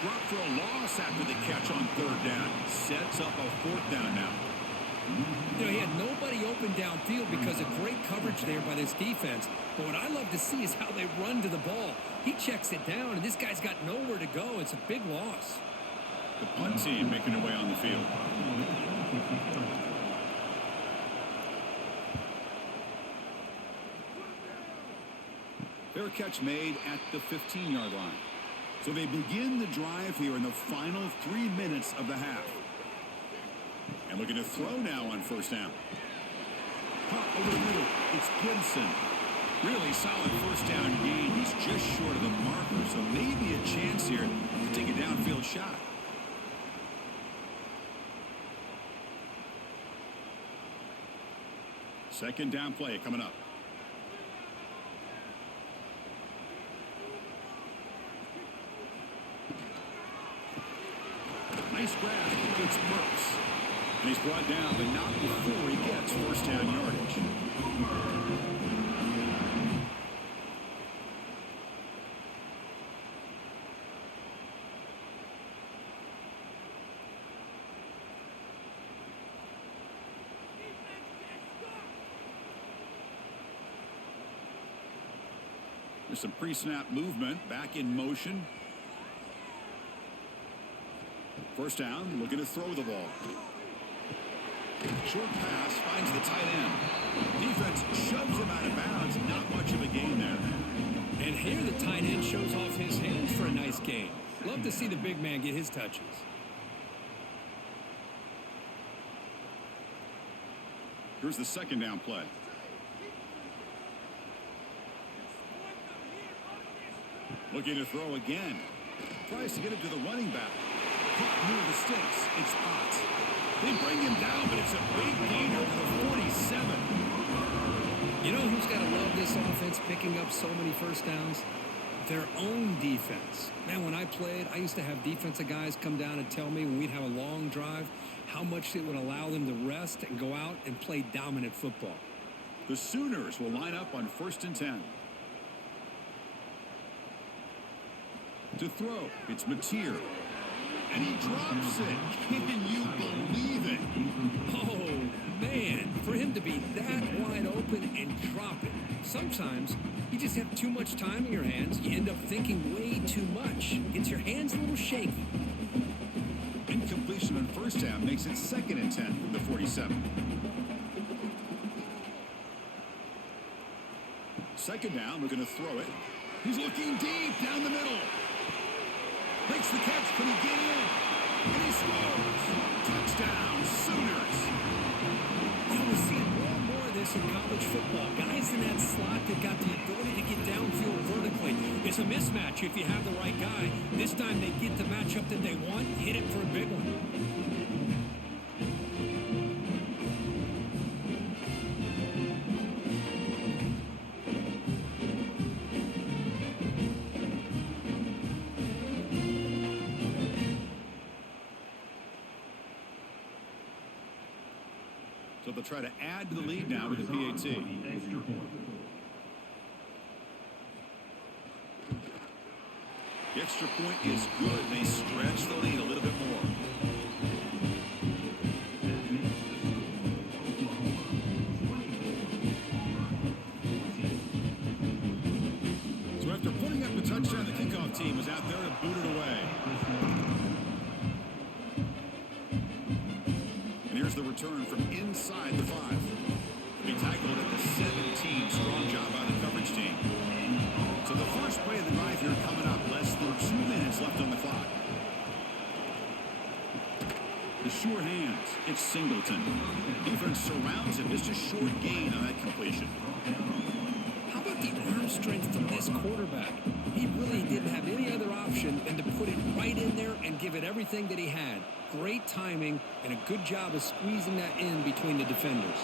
Drop for a loss after the catch on third down. Sets up a fourth down now. You know, he had nobody open downfield because of great coverage there by this defense. But what I love to see is how they run to the ball. He checks it down, and this guy's got nowhere to go. It's a big loss. The punt team making their way on the field. Fair catch made at the 15-yard line. So they begin the drive here in the final 3 minutes of the half. And looking to throw now on first down. Caught over the middle. It's Gibson. Really solid first down gain. He's just short of the marker, so maybe a chance here to take a downfield shot. Second down play coming up. Nice grab. It's Burks. And he's brought down, but not before he gets first down yardage. There's some pre-snap movement back in motion. First down, looking to throw the ball. Short pass finds the tight end. Defense shoves him out of bounds. Not much of a gain there. And here the tight end shows off his hands for a nice gain. Love to see the big man get his touches. Here's the second down play. Looking to throw again. Tries to get it to the running back. Caught near the sticks. It's Potts. They bring him down, but it's a big gainer to the 47. You know who's got to love this offense picking up so many first downs? Their own defense. Man, when I played, I used to have defensive guys come down and tell me when we'd have a long drive how much it would allow them to rest and go out and play dominant football. The Sooners will line up on 1st and 10. To throw, it's Mateer. And he drops it. Can you believe it? Oh, man. For him to be that wide open and drop it. Sometimes you just have too much time in your hands. You end up thinking way too much. Gets your hands a little shaky. Incompletion on first down makes it 2nd and 10 from the 47. 2nd down, we're going to throw it. He's looking deep down the middle. Makes the catch. Can he get in? And he scores. Touchdown, Sooners. We're seeing more and more of this in college football. Guys in that slot that got the ability to get downfield vertically. It's a mismatch if you have the right guy. This time they get the matchup that they want, hit it for a big one. So they'll try to add to the lead now with the PAT. Extra point. The extra point is good. They stretch the lead a little bit more. So after putting up the touchdown, the kickoff team was out there to boot it away. And here's the return from inside the 5. To be tackled at the 17. Strong job by the coverage team. So the first play of the drive here coming up. Less than 2 minutes left on the clock. The sure hands. It's Singleton. Defense surrounds him. Just a short gain on that completion. How about the arm strength from this quarterback? He really didn't have any other option than to put it right in there and give it everything that he had. Great timing and a good job of squeezing that in between the defenders.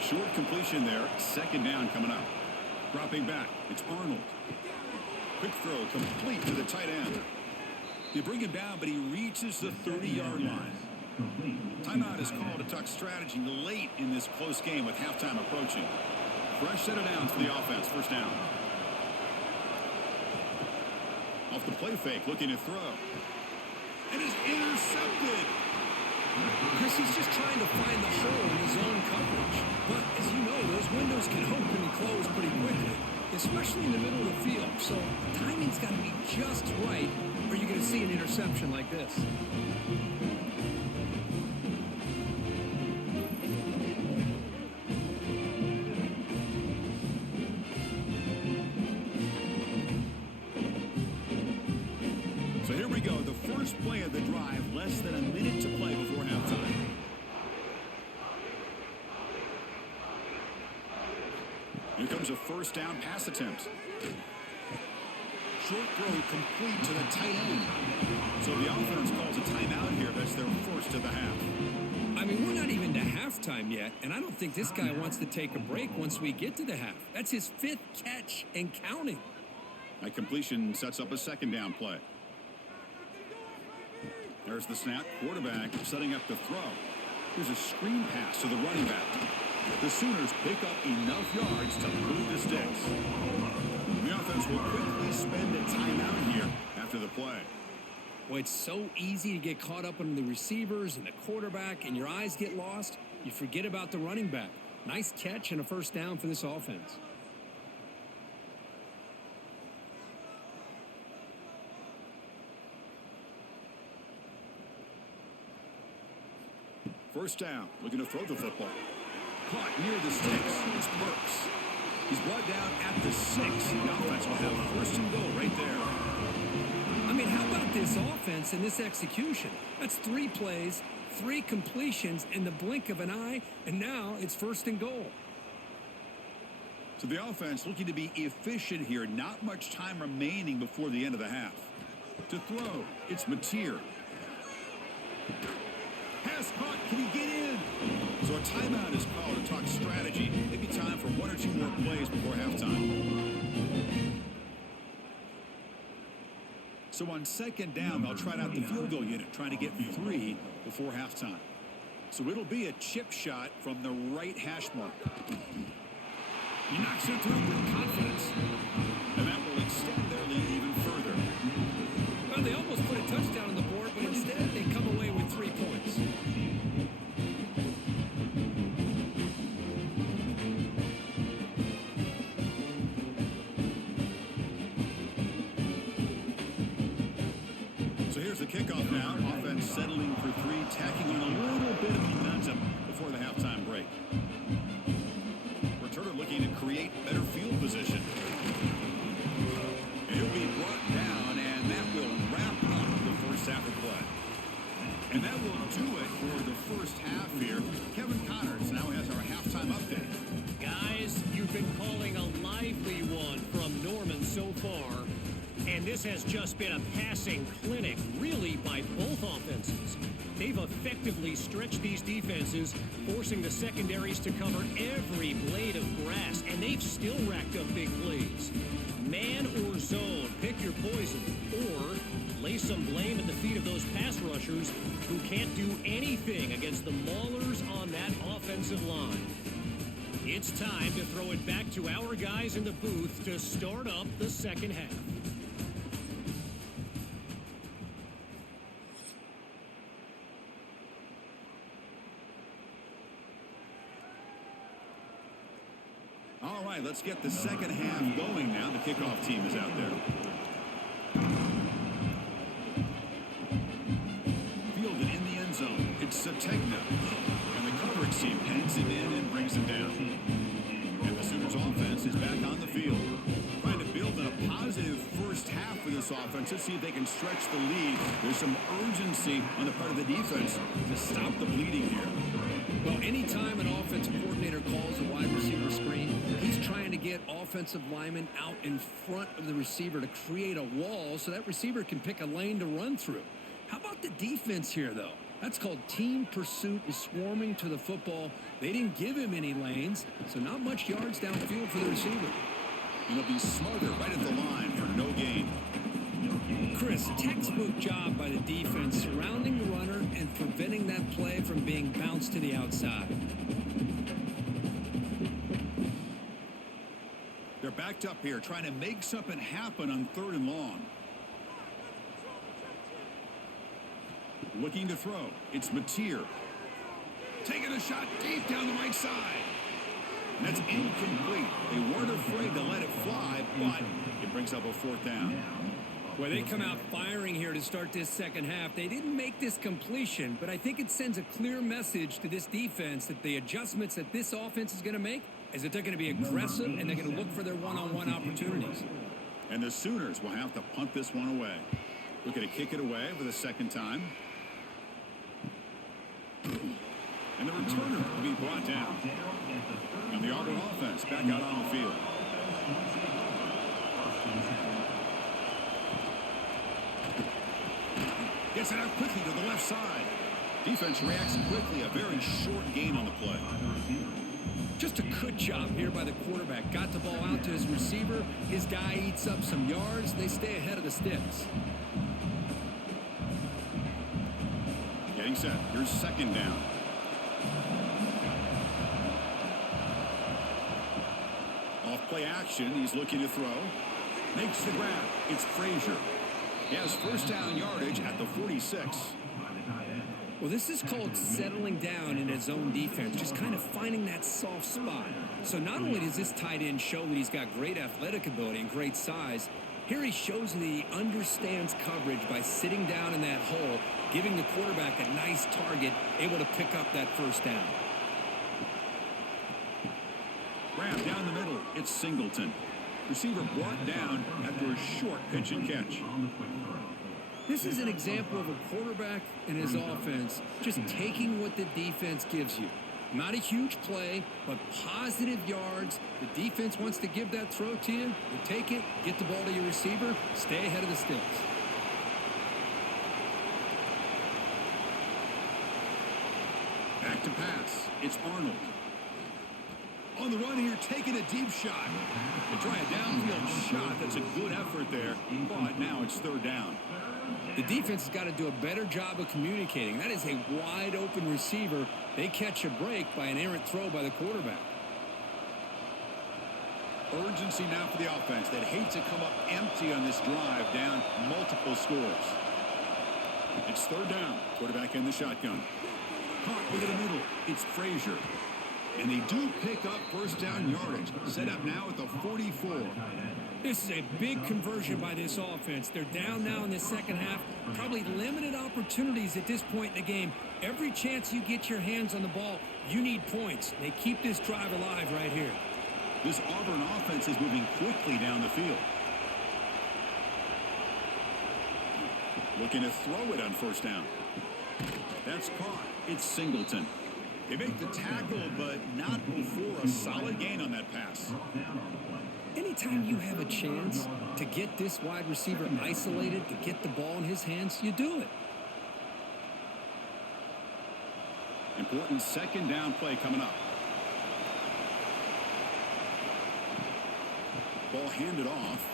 Short completion there. 2nd down coming up. Dropping back. It's Arnold. Quick throw complete to the tight end. They bring him down, but he reaches the 30-yard line. Timeout is called to tuck strategy late in this close game with halftime approaching. Fresh set of downs for the offense. 1st down. Off the play fake, looking to throw. And is intercepted. Chris, he's just trying to find the hole in his own coverage. But as you know, those windows can open and close pretty quickly, especially in the middle of the field. So timing's got to be just right, or you're going to see an interception like this. So here we go, the first play of the drive, less than a minute to play before halftime. Here comes a 1st down pass attempt. Short throw complete to the tight end. So the offense calls a timeout here. That's their first of the half. I mean, we're not even to halftime yet, and I don't think this guy wants to take a break once we get to the half. That's his 5th catch and counting. That completion sets up a 2nd down play. There's the snap. Quarterback setting up the throw. Here's a screen pass to the running back. The Sooners pick up enough yards to move the sticks. The offense will quickly spend a timeout here after the play. Well, it's so easy to get caught up on the receivers and the quarterback, and your eyes get lost. You forget about the running back. Nice catch and a 1st down for this offense. First down, looking to throw the football. Caught near the sticks. It's Burks. He's brought down at the 6. The offense will have 1st and goal right there. I mean, how about this offense and this execution? That's 3 plays, 3 completions in the blink of an eye, and now it's 1st and goal. So the offense looking to be efficient here. Not much time remaining before the end of the half. To throw, it's Mateer. Pass caught. Can he get in? So a timeout is called to talk strategy. Maybe time for one or two more plays before halftime. So on second down, they'll try out the field goal unit, trying to get 3 before halftime. So it'll be a chip shot from the right hash mark. He knocks it through with confidence. And that will extend their lead even further. Well, they almost put a touchdown on the board, but instead they come away with 3 points. So here's the kickoff now. Offense settling for 3, tacking on a little bit of momentum before the halftime break. Returner looking to create better field position. And he'll be brought down, and that will wrap up the first half of play. And that will do it for the first half here. Kevin Connors now has our halftime update. Guys, you've been calling a lively one from Norman so far. And this has just been a passing clinic, really, by both offenses. They've effectively stretched these defenses, forcing the secondaries to cover every blade of grass, and they've still racked up big plays. Man or zone, pick your poison, or lay some blame at the feet of those pass rushers who can't do anything against the maulers on that offensive line. It's time to throw it back to our guys in the booth to start up the second half. All right, let's get the second half going now. The kickoff team is out there. Fielded in the end zone. It's Sategna. And the coverage team hangs him in and brings him down. And the Sooners offense is back on the field. Trying to build in a positive first half for this offense. Let's see if they can stretch the lead. There's some urgency on the part of the defense to stop the bleeding here. Well, anytime an offensive coordinator calls a wide receiver screen, he's trying to get offensive linemen out in front of the receiver to create a wall so that receiver can pick a lane to run through. How about the defense here, though? That's called team pursuit and swarming to the football. They didn't give him any lanes, so not much yards downfield for the receiver. And he'll be smarter right at the line for no gain. Chris, textbook job by the defense surrounding the runner and preventing that play from being bounced to the outside. They're backed up here trying to make something happen on 3rd and long. Looking to throw. It's Mateer. Taking a shot deep down the right side. And that's incomplete. They weren't afraid to let it fly, but it brings up a 4th down. Well, they come out firing here to start this second half. They didn't make this completion, but I think it sends a clear message to this defense that the adjustments that this offense is going to make is that they're going to be aggressive and they're going to look for their one-on-one opportunities. And the Sooners will have to punt this one away. Looking to kick it away for the second time. And the returner will be brought down. And the Auburn offense back out on the field. Gets it out quickly to the left side. Defense reacts quickly. A very short gain on the play. Just a good job here by the quarterback. Got the ball out to his receiver. His guy eats up some yards. They stay ahead of the sticks. Getting set. Here's second down. Off play action. He's looking to throw. Makes the grab. It's Frazier. He has first down yardage at the 46. Well, this is called settling down in his own defense, just kind of finding that soft spot. So not only does this tight end show that he's got great athletic ability and great size, here he shows that he understands coverage by sitting down in that hole, giving the quarterback a nice target, able to pick up that first down. Grab down the middle. It's Singleton. Receiver brought down after a short pitch and catch. This is an example of a quarterback and his offense just taking what the defense gives you. Not a huge play, but positive yards. The defense wants to give that throw to you. You take it, get the ball to your receiver, stay ahead of the sticks. back to pass. It's Arnold. On the run here, taking a deep shot. They try a downfield shot. That's a good effort there, but now it's third down. The defense has got to do a better job of communicating. That is a wide open receiver. They catch a break by an errant throw by the quarterback. Urgency now for the offense. They'd hate to come up empty on this drive, down multiple scores. It's third down. Quarterback in the shotgun. Caught over the middle. It's Frazier. And they do pick up first down yardage. Set up now at the 44. This is a big conversion by this offense. They're down now in the second half. Probably limited opportunities at this point in the game. Every chance you get your hands on the ball, you need points. They keep this drive alive right here. This Auburn offense is moving quickly down the field. Looking to throw it on first down. That's caught. It's Singleton. They make the tackle, but not before a solid gain on that pass. Anytime you have a chance to get this wide receiver isolated, to get the ball in his hands, you do it. Important second down play coming up. Ball handed off.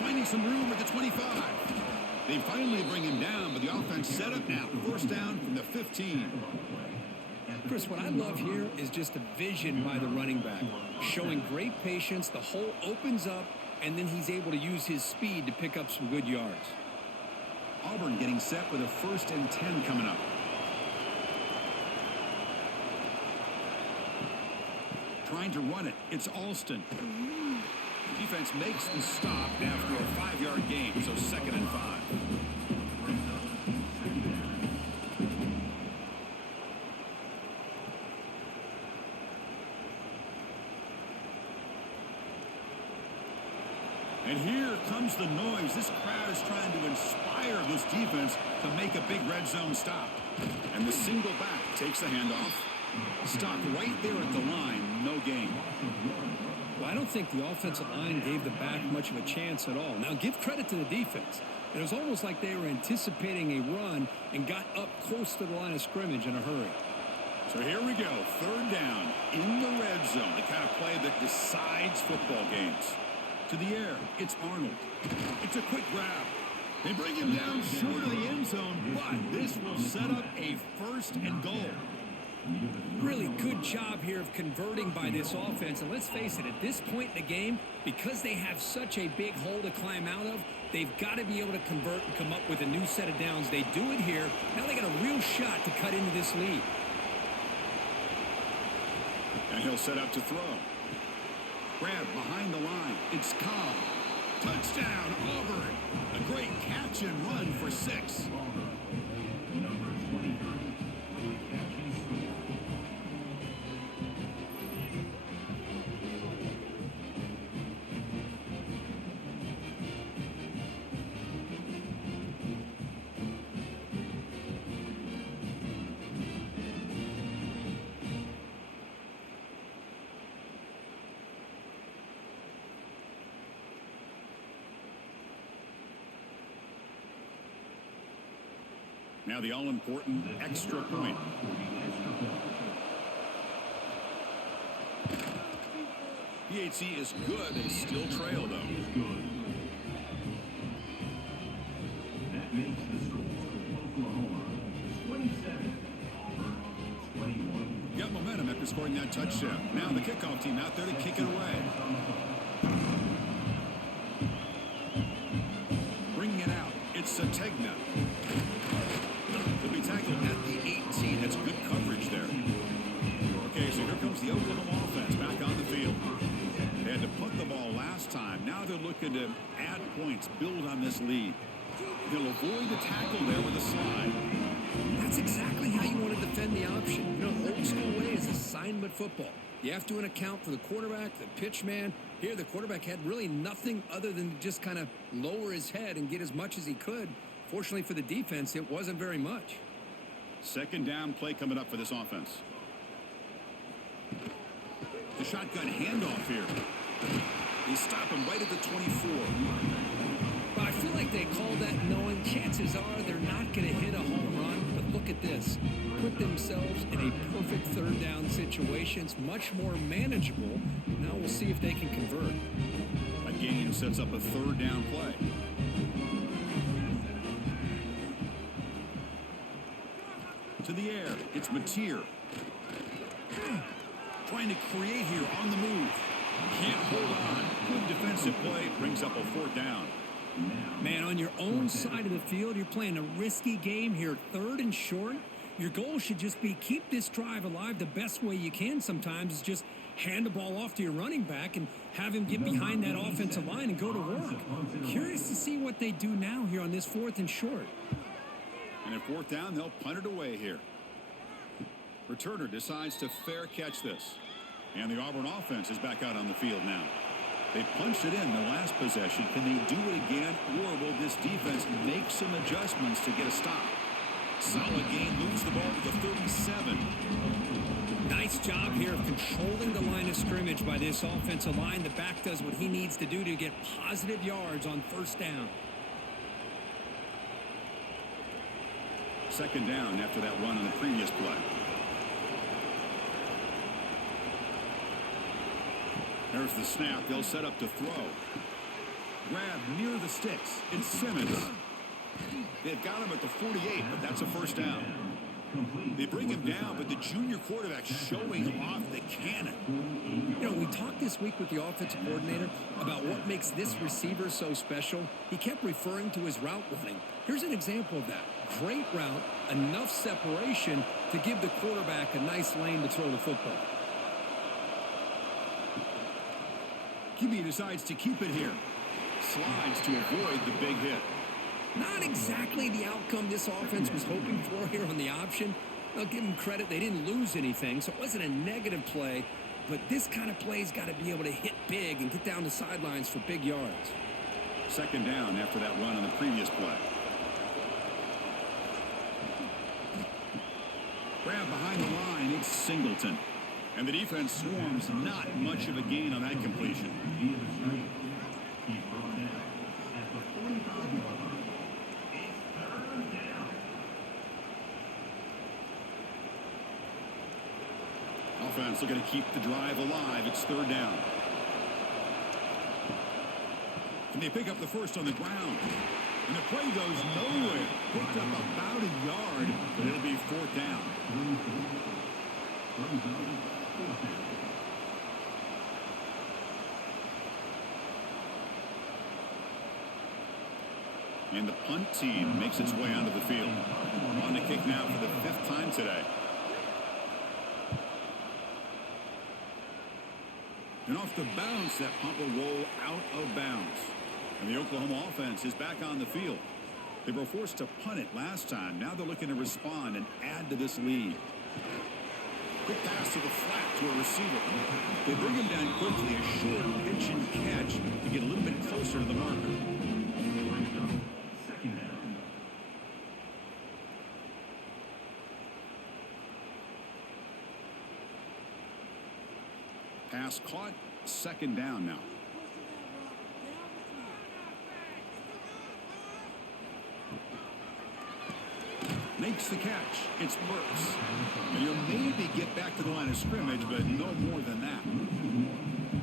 Finding some room at the 25. They finally bring him down, but the offense set up now. First down from the 15. Chris, what I love here is just the vision by the running back. Showing great patience, the hole opens up, and then he's able to use his speed to pick up some good yards. Auburn getting set with a 1st and 10 coming up. Trying to run it. It's Alston. Defense makes the stop after a 5-yard gain, so 2nd and 5. And here comes the noise. This crowd is trying to inspire this defense to make a big red zone stop. And the single back takes the handoff. Stopped right there at the line. No gain. Well, I don't think the offensive line gave the back much of a chance at all. Now, give credit to the defense. It was almost like they were anticipating a run and got up close to the line of scrimmage in a hurry. So here we go. Third down in the red zone. The kind of play that decides football games. To the air, it's Arnold. It's a quick grab. They bring him down short of the end zone, but this will set up a 1st and goal. Really good job here of converting by this offense. And let's face it, at this point in the game, because they have such a big hole to climb out of, they've got to be able to convert and come up with a new set of downs. They do it here. Now they got a real shot to cut into this lead. And he'll set up to throw. Grab behind the line. It's Cobb. Touchdown, Auburn. A great catch and run for 6. Now the all-important extra point. PHC is good. They still trail, though. That makes the score Oklahoma 27, Auburn 21. Got momentum after scoring that touchdown. Now the kickoff team out there to kick it away. Bringing it out. It's Sategna. He'll be tackled at the 18. That's good coverage there. Okay, so here comes the Oklahoma offense back on the field. They had to punt the ball last time. Now they're looking to add points, build on this lead. They'll avoid the tackle there with a slide. That's exactly how you want to defend the option. You know, old school way is assignment football. You have to account for the quarterback, the pitch man. Here, the quarterback had really nothing other than just kind of lower his head and get as much as he could. Fortunately for the defense, it wasn't very much. Second down play coming up for this offense. The shotgun handoff here. They stop him right at the 24. But I feel like they called that knowing chances are they're not going to hit a home run. But look at this. Put themselves in a perfect third down situation. It's much more manageable. Now we'll see if they can convert. A gain sets up a third down play. To the air, it's Mateer. Trying to create here on the move. Can't hold on. Good defensive play. Brings up a fourth down. Man, on your own side of the field, you're playing a risky game here. Third and short. Your goal should just be keep this drive alive the best way you can sometimes is just hand the ball off to your running back and have him get behind that offensive line and go to work. Curious to see what they do now here on this fourth and short. And at fourth down, they'll punt it away here. Returner decides to fair catch this. And the Auburn offense is back out on the field now. They punched it in the last possession. Can they do it again, or will this defense make some adjustments to get a stop? Solid gain, moves the ball to the 37. Nice job here of controlling the line of scrimmage by this offensive line. The back does what he needs to do to get positive yards on first down. Second down after that run on the previous play. There's the snap. They'll set up to throw. Grab near the sticks. It's Simmons. They've got him at the 48, but that's a first down. They bring him down, but the junior quarterback showing off the cannon. You know, we talked this week with the offensive coordinator about what makes this receiver so special. He kept referring to his route running. Here's an example of that. Great route, enough separation to give the quarterback a nice lane to throw the football. QB decides to keep it here. Slides to avoid the big hit. Not exactly the outcome this offense was hoping for here on the option. I'll give them credit. They didn't lose anything, so it wasn't a negative play. But this kind of play's got to be able to hit big and get down the sidelines for big yards. Second down after that run on the previous play. Grab behind the line, it's Singleton. And the defense swarms, not much of a gain on that completion. Offense looking to keep the drive alive. It's third down. Can they pick up the first on the ground? And the play goes nowhere. Picked up about a yard, but it'll be fourth down. And the punt team makes its way onto the field. On the kick now for the fifth time today. And off the bounce, that punt will roll out of bounds. And the Oklahoma offense is back on the field. They were forced to punt it last time. Now they're looking to respond and add to this lead. Quick pass to the flat to a receiver. They bring him down quickly. A short pitch and catch to get a little bit closer to the marker. Pass caught. Second down now. Makes the catch. It's Burks. And he'll maybe get back to the line of scrimmage, but no more than that.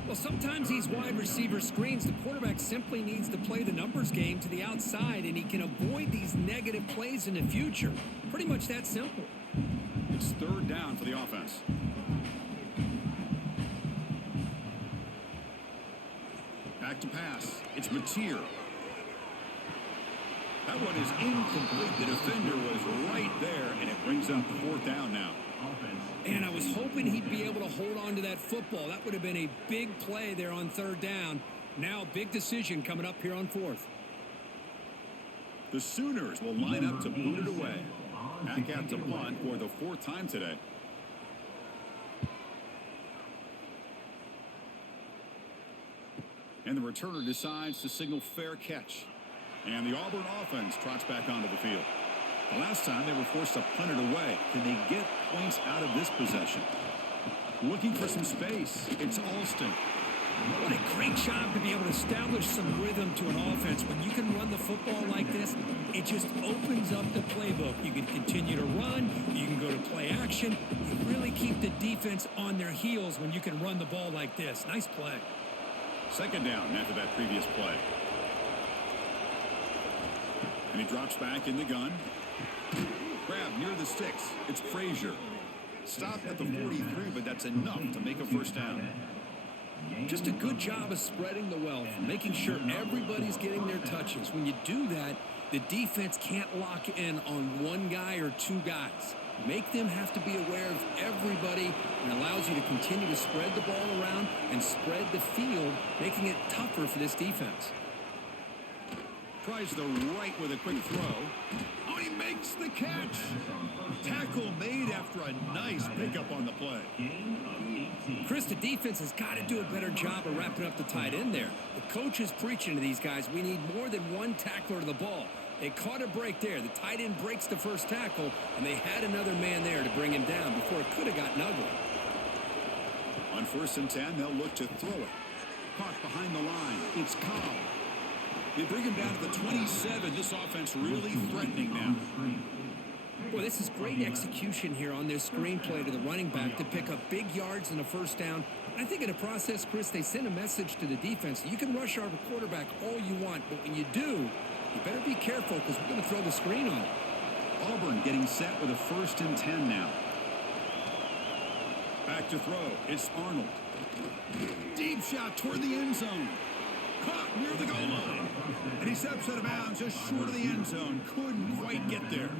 Well, sometimes these wide receiver screens, the quarterback simply needs to play the numbers game to the outside, and he can avoid these negative plays in the future. Pretty much that simple. It's third down for the offense. Back to pass. It's Mateer. That one is incomplete. The defender was right there, and it brings up fourth down now. And I was hoping he'd be able to hold on to that football. That would have been a big play there on third down. Now, big decision coming up here on fourth. The Sooners will line up to boot it away. Back out to punt for the fourth time today. And the returner decides to signal fair catch. And the Auburn offense trots back onto the field. The last time they were forced to punt it away. Can they get points out of this possession? Looking for some space. It's Alston. What a great job to be able to establish some rhythm to an offense. When you can run the football like this, it just opens up the playbook. You can continue to run. You can go to play action. You really keep the defense on their heels when you can run the ball like this. Nice play. Second down after that previous play. And he drops back in the gun. Grab near the sticks. It's Frazier. Stopped at the 43, but that's enough to make a first down. Just a good job of spreading the wealth, making sure everybody's getting their touches. When you do that, the defense can't lock in on one guy or two guys. Make them have to be aware of everybody, and allows you to continue to spread the ball around and spread the field, making it tougher for this defense. Tries the right with a quick throw. Oh, he makes the catch. Tackle made after a nice pickup on the play. Chris, the defense has got to do a better job of wrapping up the tight end there. The coach is preaching to these guys, we need more than one tackler to the ball. They caught a break there. The tight end breaks the first tackle, and they had another man there to bring him down before it could have gotten ugly. On 1st and 10, they'll look to throw it. Caught behind the line. It's Cobb. They bring him down to the 27. This offense really threatening now. Boy, this is great execution here on this screenplay to the running back to pick up big yards and a first down. And I think in the process, Chris, they send a message to the defense. You can rush our quarterback all you want, but when you do, you better be careful because we're going to throw the screen on it. Auburn getting set with a 1st and 10 now. Back to throw. It's Arnold. Deep shot toward the end zone. Caught near the goal line. And he steps out of bounds just short of the end zone. Couldn't quite get there.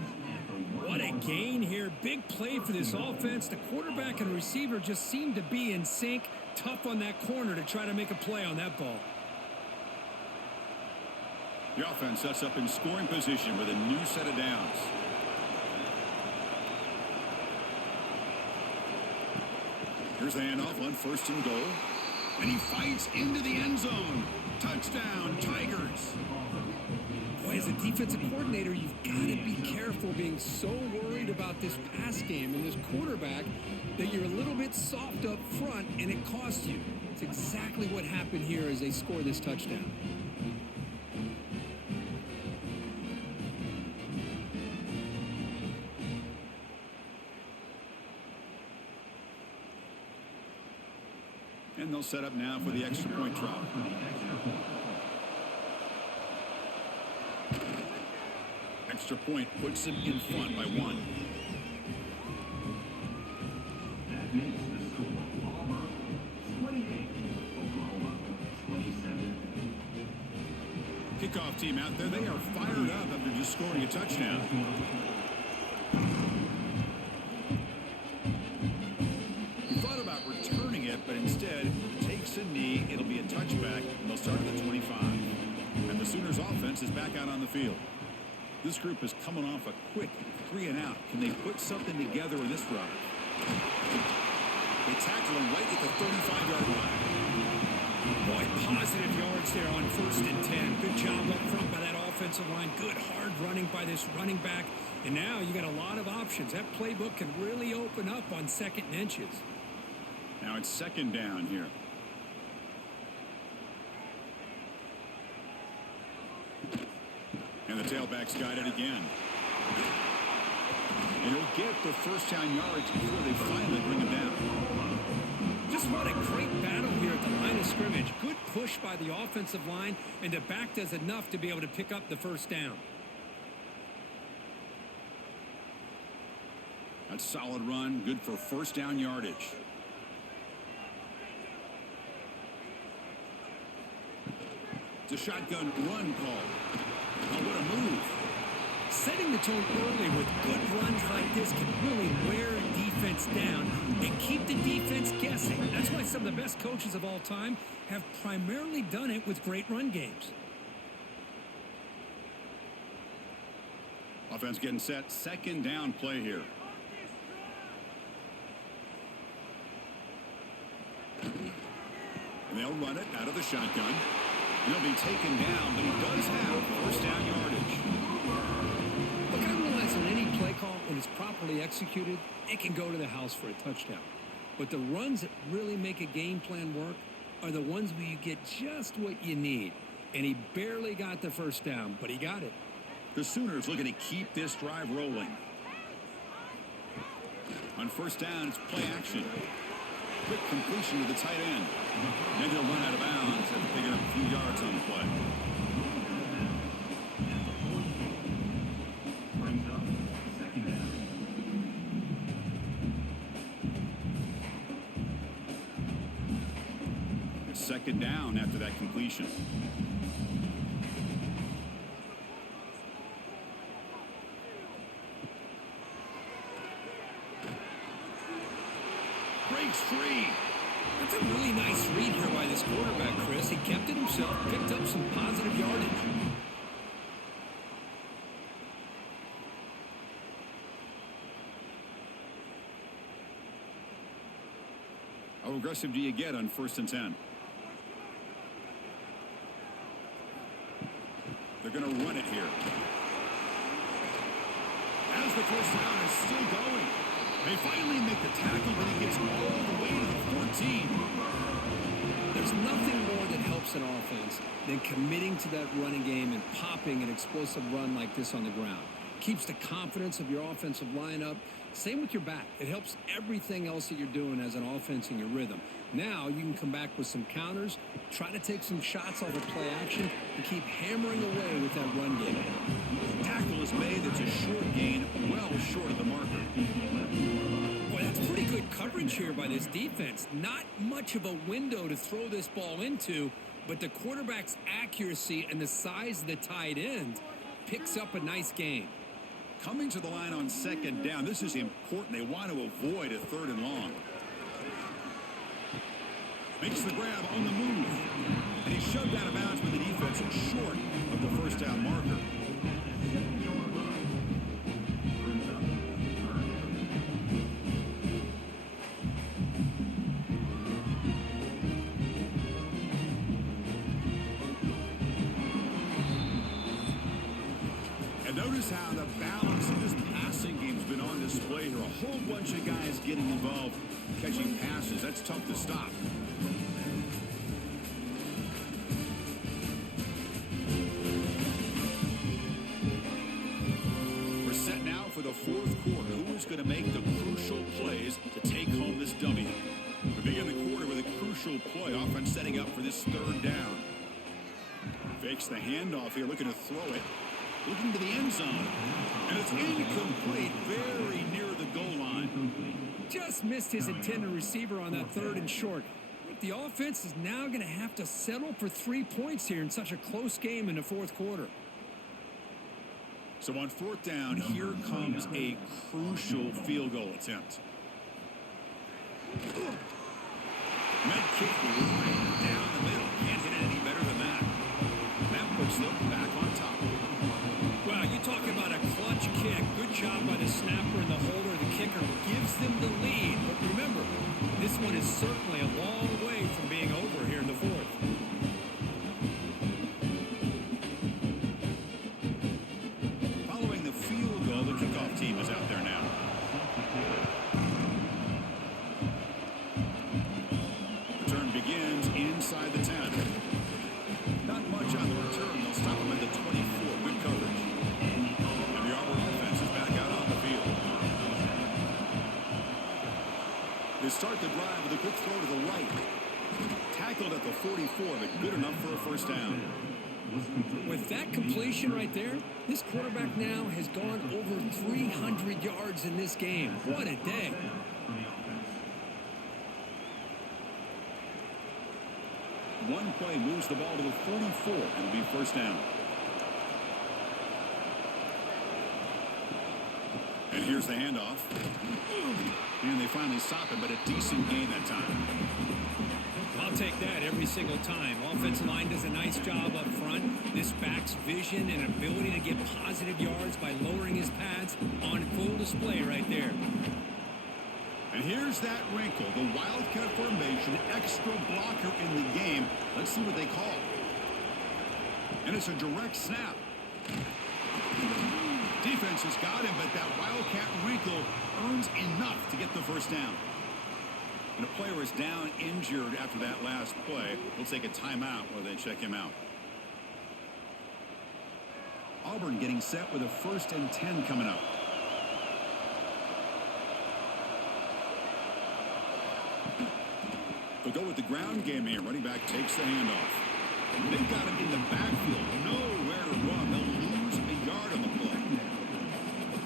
What a gain here. Big play for this offense. The quarterback and receiver just seem to be in sync. Tough on that corner to try to make a play on that ball. The offense sets up in scoring position with a new set of downs. Here's the handoff on 1st and goal. And he fights into the end zone. Touchdown, Tigers. Boy, as a defensive coordinator, you've got to be careful being so worried about this pass game and this quarterback that you're a little bit soft up front and it costs you. It's exactly what happened here as they score this touchdown. And they'll set up now for the extra point try. Extra point puts them in front by 1. That makes the score Auburn 28, Oklahoma 27. Kickoff team out there, they are fired up after just scoring a touchdown. He thought about returning it, but instead takes a knee. It'll be a touchback, and they'll start at the 25. And the Sooners offense is back out on the field. This group is coming off a quick 3 and out. Can they put something together in this drive? They tackle him right at the 35-yard line. Boy, positive yards there on 1st and 10. Good job up front by that offensive line. Good hard running by this running back. And now you got a lot of options. That playbook can really open up on 2nd and inches. Now it's 2nd down here. And the tailback's got it again. And he'll get the first down yards before they finally bring him down. Just what a great battle here at the line of scrimmage. Good push by the offensive line, and the back does enough to be able to pick up the first down. That's a solid run, good for first down yardage. It's a shotgun run call. Oh, what a move. Setting the tone early with good runs like this can really wear defense down and keep the defense guessing. That's why some of the best coaches of all time have primarily done it with great run games. Offense getting set. 2nd down play here. And they'll run it out of the shotgun. He'll be taken down, but he does have first down yardage. Look, I realize on any play call, when it's properly executed, it can go to the house for a touchdown. But the runs that really make a game plan work, are the ones where you get just what you need. And he barely got the first down, but he got it. The Sooners looking to keep this drive rolling. On first down, it's play action. Quick completion to the tight end. And they'll run out of bounds after picking up a few yards on the play. Brings up second down. It's second down after that completion. Breaks free. That's a really nice read here by this quarterback, Chris. He kept it himself, picked up some positive yardage. How aggressive do you get on 1st and 10? They're going to run it here. As the first down is still going. They finally make the tackle, but he gets all the way to the 14. There's nothing more that helps an offense than committing to that running game and popping an explosive run like this on the ground. Keeps the confidence of your offensive line up. Same with your back. It helps everything else that you're doing as an offense in your rhythm. Now you can come back with some counters, try to take some shots off of play action, and keep hammering away with that run game. Tackle is made. That's a short gain, well short of the marker. Boy, that's pretty good coverage here by this defense. Not much of a window to throw this ball into, but the quarterback's accuracy and the size of the tight end picks up a nice gain. Coming to the line on second down. This is important. They want to avoid a 3rd and long. Makes the grab on the move. And he's shoved out of bounds by the defense and short of the first down marker. And notice how the balance of this passing game's been on display here. A whole bunch of guys getting involved, catching passes. That's tough to stop. We're set now for the 4th quarter. Who is going to make the crucial plays to take home this W? We begin the quarter with a crucial play. Offense setting up for this 3rd down. Fakes the handoff here, looking to throw it. Looking to the end zone. And it's incomplete, very near the goal line. Just missed his intended receiver on that 3rd and short. I think the offense is now going to have to settle for 3 points here in such a close game in the 4th quarter. So on 4th down, here comes a crucial field goal attempt. Med kick right down the middle. Can't hit it any better than that. That puts them back on top. Wow, you talk about a clutch kick. Good job by the snapper and the holder. The kicker gives them the lead. But remember, this one is certainly a long way from being over here in the 4th. Following the field goal, the kickoff team is out there now. Return begins inside the 10. Not much on the return. They'll stop him at the 24. Good coverage. And the Auburn offense is back out on the field. They start the drive with a quick throw to the right. Tackled at the 44, but good enough for a first down. With that completion right there, this quarterback now has gone over 300 yards in this game. What a day. One play moves the ball to the 44. It'll be first down. And here's the handoff. And they finally stop it, but a decent gain that time. I'll take that every single time. Offensive line does a nice job up front. This back's vision and ability to get positive yards by lowering his pads on full display right there. And here's that wrinkle, the wildcat formation, extra blocker in the game. Let's see what they call. And it's a direct snap. Defense has got him, but that wildcat wrinkle earns enough to get the first down. And a player is down injured after that last play. We'll take a timeout while they check him out. Auburn getting set with a 1st and 10 coming up. They'll go with the ground game here. Running back takes the handoff. They've got him in the backfield. Nowhere to run. They'll lose a yard on the play.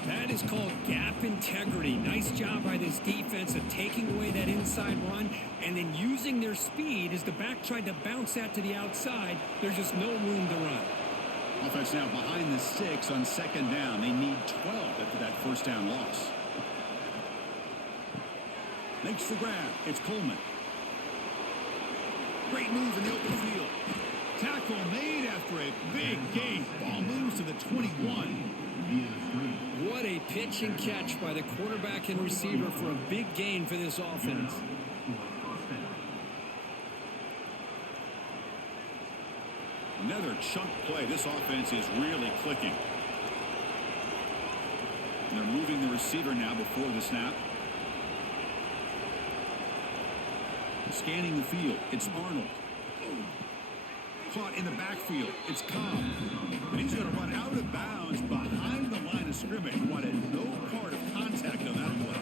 That is called gap integrity. Nice job by this defense of taking away that inside run and then using their speed as the back tried to bounce that to the outside. There's just no room to run. Offense now behind the 6 on 2nd down. They need 12 after that 1st down loss. Makes the grab. It's Coleman. Great move in the open field. Tackle made after a big gain. Ball moves to the 21. What a pitch and catch by the quarterback and receiver for a big gain for this offense. Another chunk play. This offense is really clicking. And they're moving the receiver now before the snap. Scanning the field. It's Arnold. Caught in the backfield. It's Cobb. And he's going to run out of bounds behind the line of scrimmage. Wanted no part of contact on that play.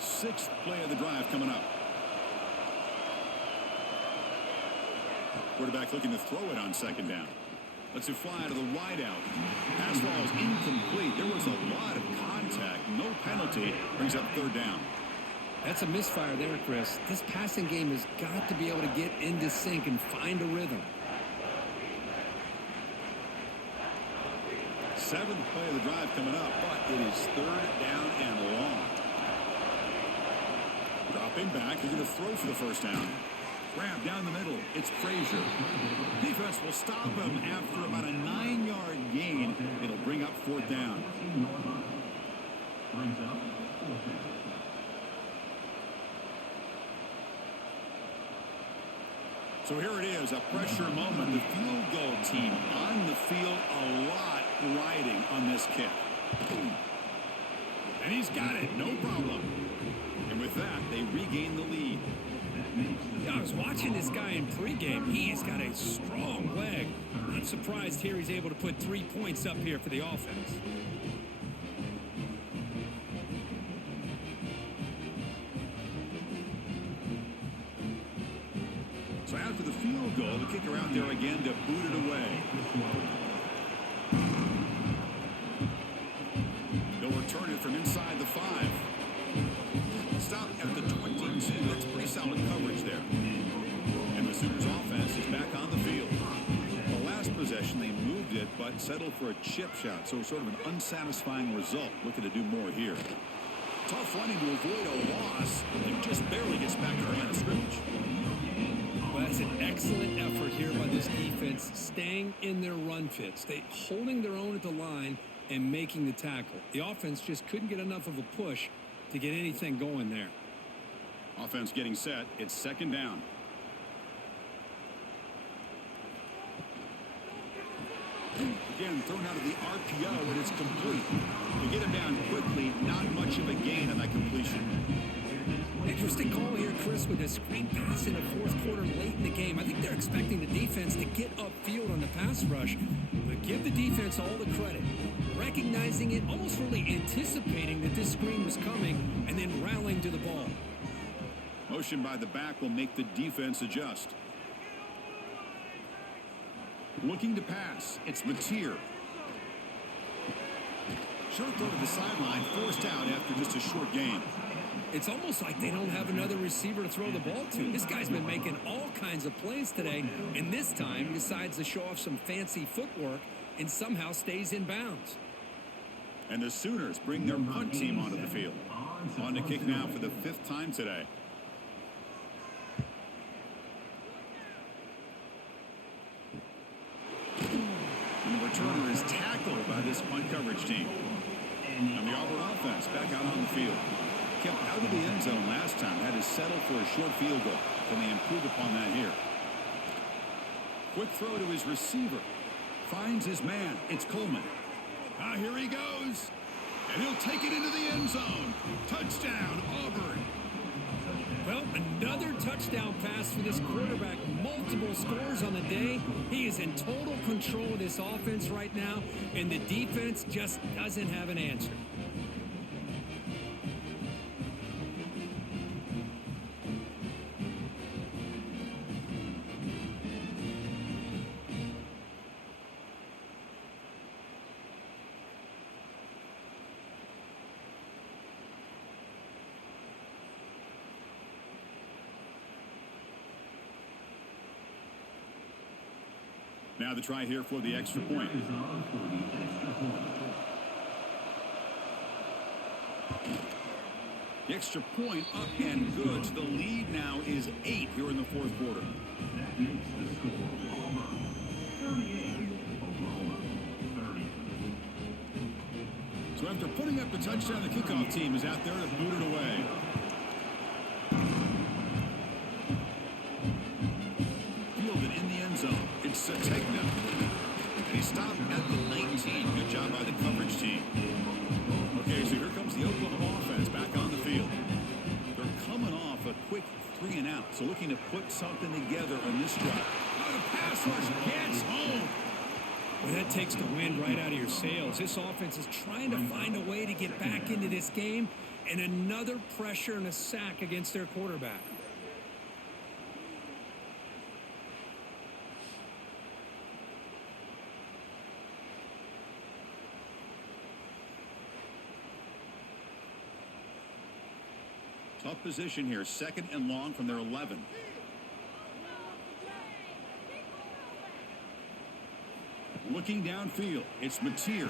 Sixth play of the drive coming up. Quarterback looking to throw it on 2nd down. Lets it fly to the wideout. Pass ball is incomplete. There was a lot of contact. No penalty. Brings up 3rd down. That's a misfire there, Chris. This passing game has got to be able to get into sync and find a rhythm. 7th play of the drive coming up, but it is 3rd down and long. Dropping back. He's going to throw for the 1st down. Grab down the middle. It's Frazier. Defense will stop him after about a 9-yard gain. It'll bring up 4th down. So here it is, a pressure moment. The field goal team on the field, a lot riding on this kick. And he's got it, no problem. And with that, they regain the lead. Yeah, I was watching this guy in pregame. He's got a strong leg. Not surprised here he's able to put 3 points up here for the offense. So after the field goal, the kicker out there again to boot it away. They'll return it from inside the 5. Stop at the 22. That's pretty solid coverage there. And the Sooners offense is back on the field. The last possession, they moved it, but settled for a chip shot. So sort of an unsatisfying result. Looking to do more here. Tough running to avoid a loss. And just barely gets back to the line of scrimmage. Well, that's an excellent effort here by this defense, staying in their run fits. They holding their own at the line and making the tackle. The offense just couldn't get enough of a push to get anything going there. Offense getting set. It's 2nd down. Again, thrown out of the RPO, and it's complete. To get him down quickly, not much of a gain on that completion. Interesting call here, Chris, with a screen pass in the 4th quarter late in the game. I think they're expecting the defense to get upfield on the pass rush, but give the defense all the credit. Recognizing it, almost really anticipating that this screen was coming, and then rallying to the ball. Motion by the back will make the defense adjust. Looking to pass. It's Mateer. Short throw to the sideline, forced out after just a short gain. It's almost like they don't have another receiver to throw the ball to. This guy's been making all kinds of plays today, and this time he decides to show off some fancy footwork and somehow stays in bounds. And the Sooners bring their punt team onto the field. On to kick now for the 5th time today. And the returner is tackled by this punt coverage team. And the Auburn offense back out on the field. Kept out of the end zone last time. Had to settle for a short field goal. Can they improve upon that here? Quick throw to his receiver. Finds his man. It's Coleman. Here he goes. And he'll take it into the end zone. Touchdown, Auburn. Well, another touchdown pass for this quarterback. Multiple scores on the day. He is in total control of this offense right now, and the defense just doesn't have an answer. Now the try here for the extra point. The extra point up and good. So the lead now is 8 here in the fourth quarter. That makes the score Auburn 38, Oklahoma 30. So after putting up the touchdown, the kickoff team is out there to boot it away. Fielded in the end zone. It's Sategna. And he stopped at the 19. Good job by the coverage team. Okay, so here comes the Oklahoma offense back on the field. They're coming off a quick 3 and out. So looking to put something together on this drive. Oh, the pass rush gets home. Well, that takes the wind right out of your sails. This offense is trying to find a way to get back into this game, and another pressure and a sack against their quarterback. Tough position here. 2nd and long from their 11. Looking downfield, it's Mateer.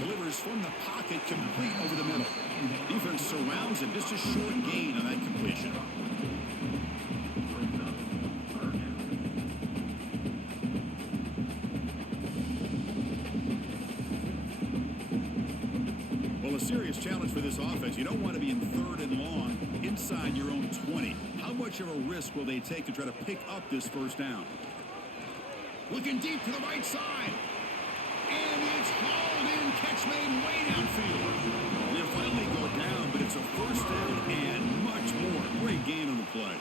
Delivers from the pocket, complete over the middle. Defense surrounds him, just a short gain on that completion. Well, a serious challenge for this offense. You don't want to be in 3rd and long inside your own 20. How much of a risk will they take to try to pick up this first down? Looking deep to the right side. And it's hauled in. Catch made way downfield. They'll finally go down, but it's a first down and much more. Great gain on the play.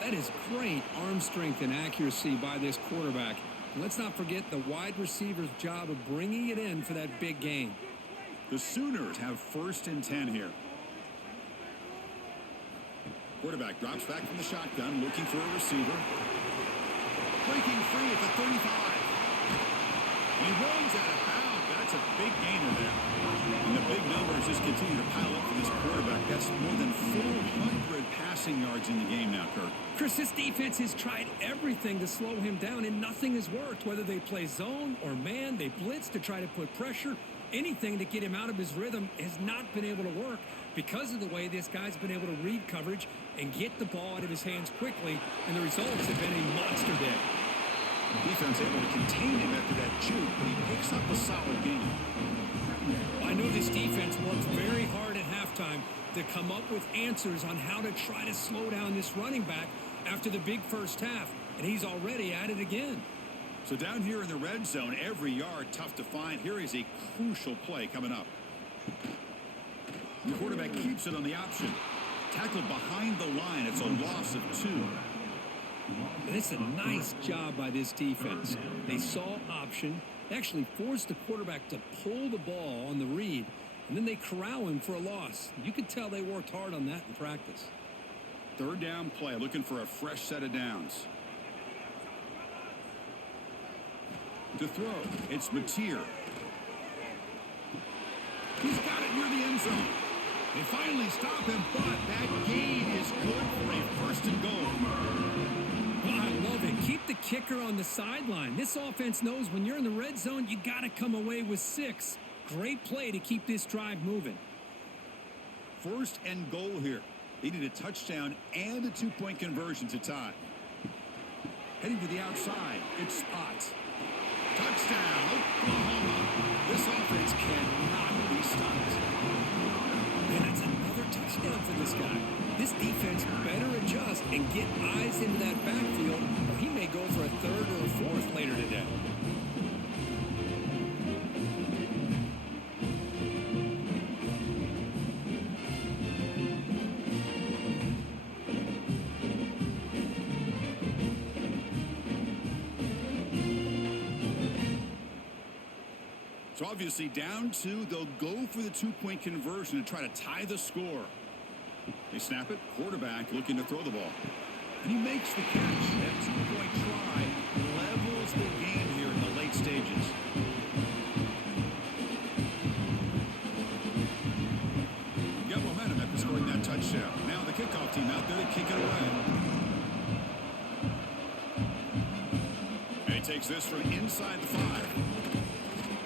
That is great arm strength and accuracy by this quarterback. And let's not forget the wide receiver's job of bringing it in for that big gain. The Sooners have 1st and 10 here. Quarterback drops back from the shotgun, looking for a receiver. Breaking free at the 35. He runs out of bounds. That's a big gainer there. And the big numbers just continue to pile up for this quarterback. That's more than 400 passing yards in the game now, Kirk. Chris, this defense has tried everything to slow him down, and nothing has worked. Whether they play zone or man, they blitz to try to put pressure. Anything to get him out of his rhythm has not been able to work because of the way this guy's been able to read coverage and get the ball out of his hands quickly, and the results have been a monster day. Defense able to contain him after that juke, but he picks up a solid game. I know this defense worked very hard at halftime to come up with answers on how to try to slow down this running back after the big first half, and he's already at it again. So down here in the red zone, every yard tough to find. Here is a crucial play coming up. The quarterback keeps it on the option. Tackled behind the line. It's a loss of 2. And it's a nice job by this defense. They saw option, actually forced the quarterback to pull the ball on the read, and then they corral him for a loss. You could tell they worked hard on that in practice. 3rd down play, looking for a fresh set of downs. To throw, it's Mateer. He's got it near the end zone. They finally stop him, but that gain is good for a 1st and goal. Well, I love it. Keep the kicker on the sideline. This offense knows when you're in the red zone, you got to come away with 6. Great play to keep this drive moving. 1st and goal here. They need a touchdown and a 2-point conversion to tie. Heading to the outside, it's Spot. Touchdown, Oklahoma. This offense cannot be stopped. And that's another touchdown for this guy. This defense better adjust and get eyes into that backfield, or he may go for a 3rd or a 4th later today. Obviously down 2, they'll go for the 2-point conversion to try to tie the score. They snap it. Quarterback looking to throw the ball. And he makes the catch. That 2-point try levels the game here in the late stages. Got momentum after scoring that touchdown. Now the kickoff team out there to kick it away. And he takes this from inside the 5.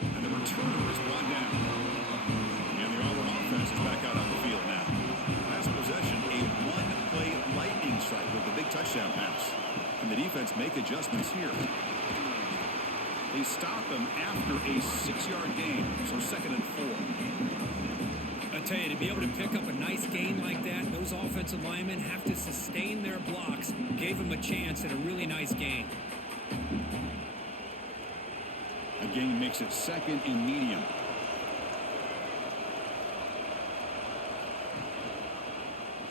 And the returner is brought down. And the Auburn offense is back out on the field now. Last possession, a one-play lightning strike with the big touchdown pass. Can the defense make adjustments here? They stop him after a 6-yard gain, so 2nd and 4. I tell you, to be able to pick up a nice gain like that, those offensive linemen have to sustain their blocks. Gave them a chance at a really nice gain. A gain makes it 2nd and medium.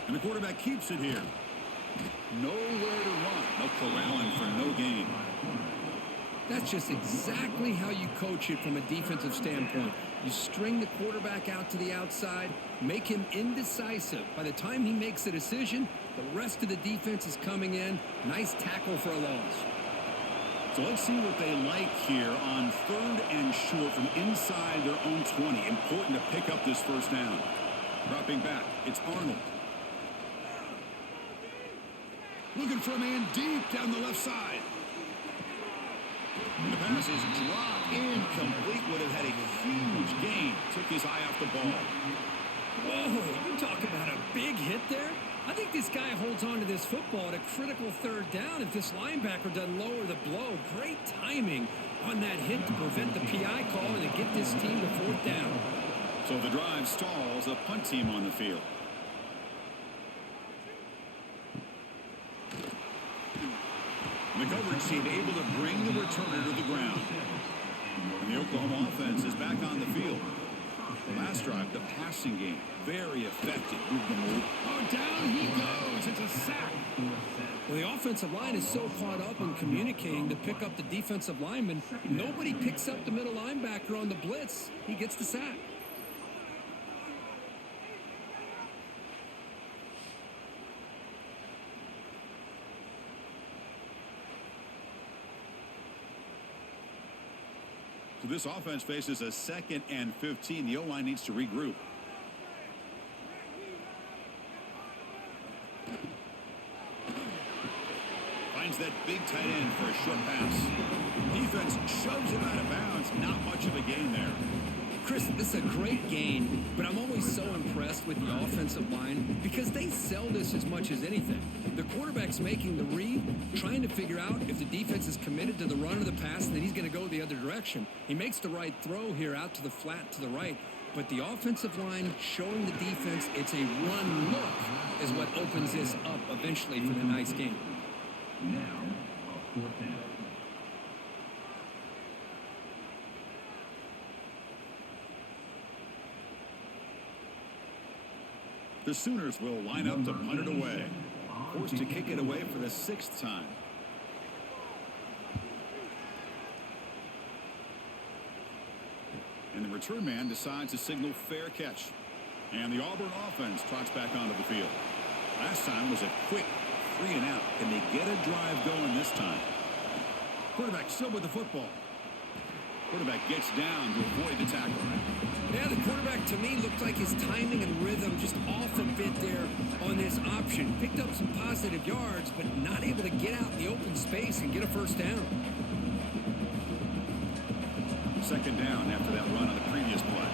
And the quarterback keeps it here. Nowhere to run. No corralling for no gain. That's just exactly how you coach it from a defensive standpoint. You string the quarterback out to the outside, make him indecisive. By the time he makes a decision, the rest of the defense is coming in. Nice tackle for a loss. So let's see what they like here on 3rd and short from inside their own 20. Important to pick up this first down. Dropping back, it's Arnold. Looking for a man deep down the left side. And the pass is dropped incomplete. Would have had a huge gain. Took his eye off the ball. Whoa, you talk about a big hit there? I think this guy holds on to this football at a critical 3rd down if this linebacker doesn't lower the blow. Great timing on that hit to prevent the PI call and to get this team to 4th down. So the drive stalls, a punt team on the field. The coverage team able to bring the returner to the ground. And the Oklahoma offense is back on the field. Last drive, the passing game, very effective. Oh, down he goes. It's a sack. Well, the offensive line is so caught up in communicating to pick up the defensive lineman. Nobody picks up the middle linebacker on the blitz. He gets the sack. So this offense faces a 2nd and 15. The O-line needs to regroup. Finds that big tight end for a short pass. Defense shoves it out of bounds. Not much of a gain there. Chris, this is a great gain, but I'm always so impressed with the offensive line because they sell this as much as anything. The quarterback's making the read, trying to figure out if the defense is committed to the run or the pass, and then he's going to go the other direction. He makes the right throw here out to the flat to the right, but the offensive line showing the defense it's a run look is what opens this up eventually for the nice game. Now, a 4th down. The Sooners will line up to punt it away. Forced to kick it away for the 6th time. And the return man decides to signal fair catch. And the Auburn offense trots back onto the field. Last time was a quick 3 and out. Can they get a drive going this time? Quarterback still with the football. Quarterback gets down to avoid the tackle. Yeah, the quarterback to me looked like his timing and rhythm just off a bit there on this option. Picked up some positive yards, but not able to get out in the open space and get a first down. 2nd down after that run on the previous play.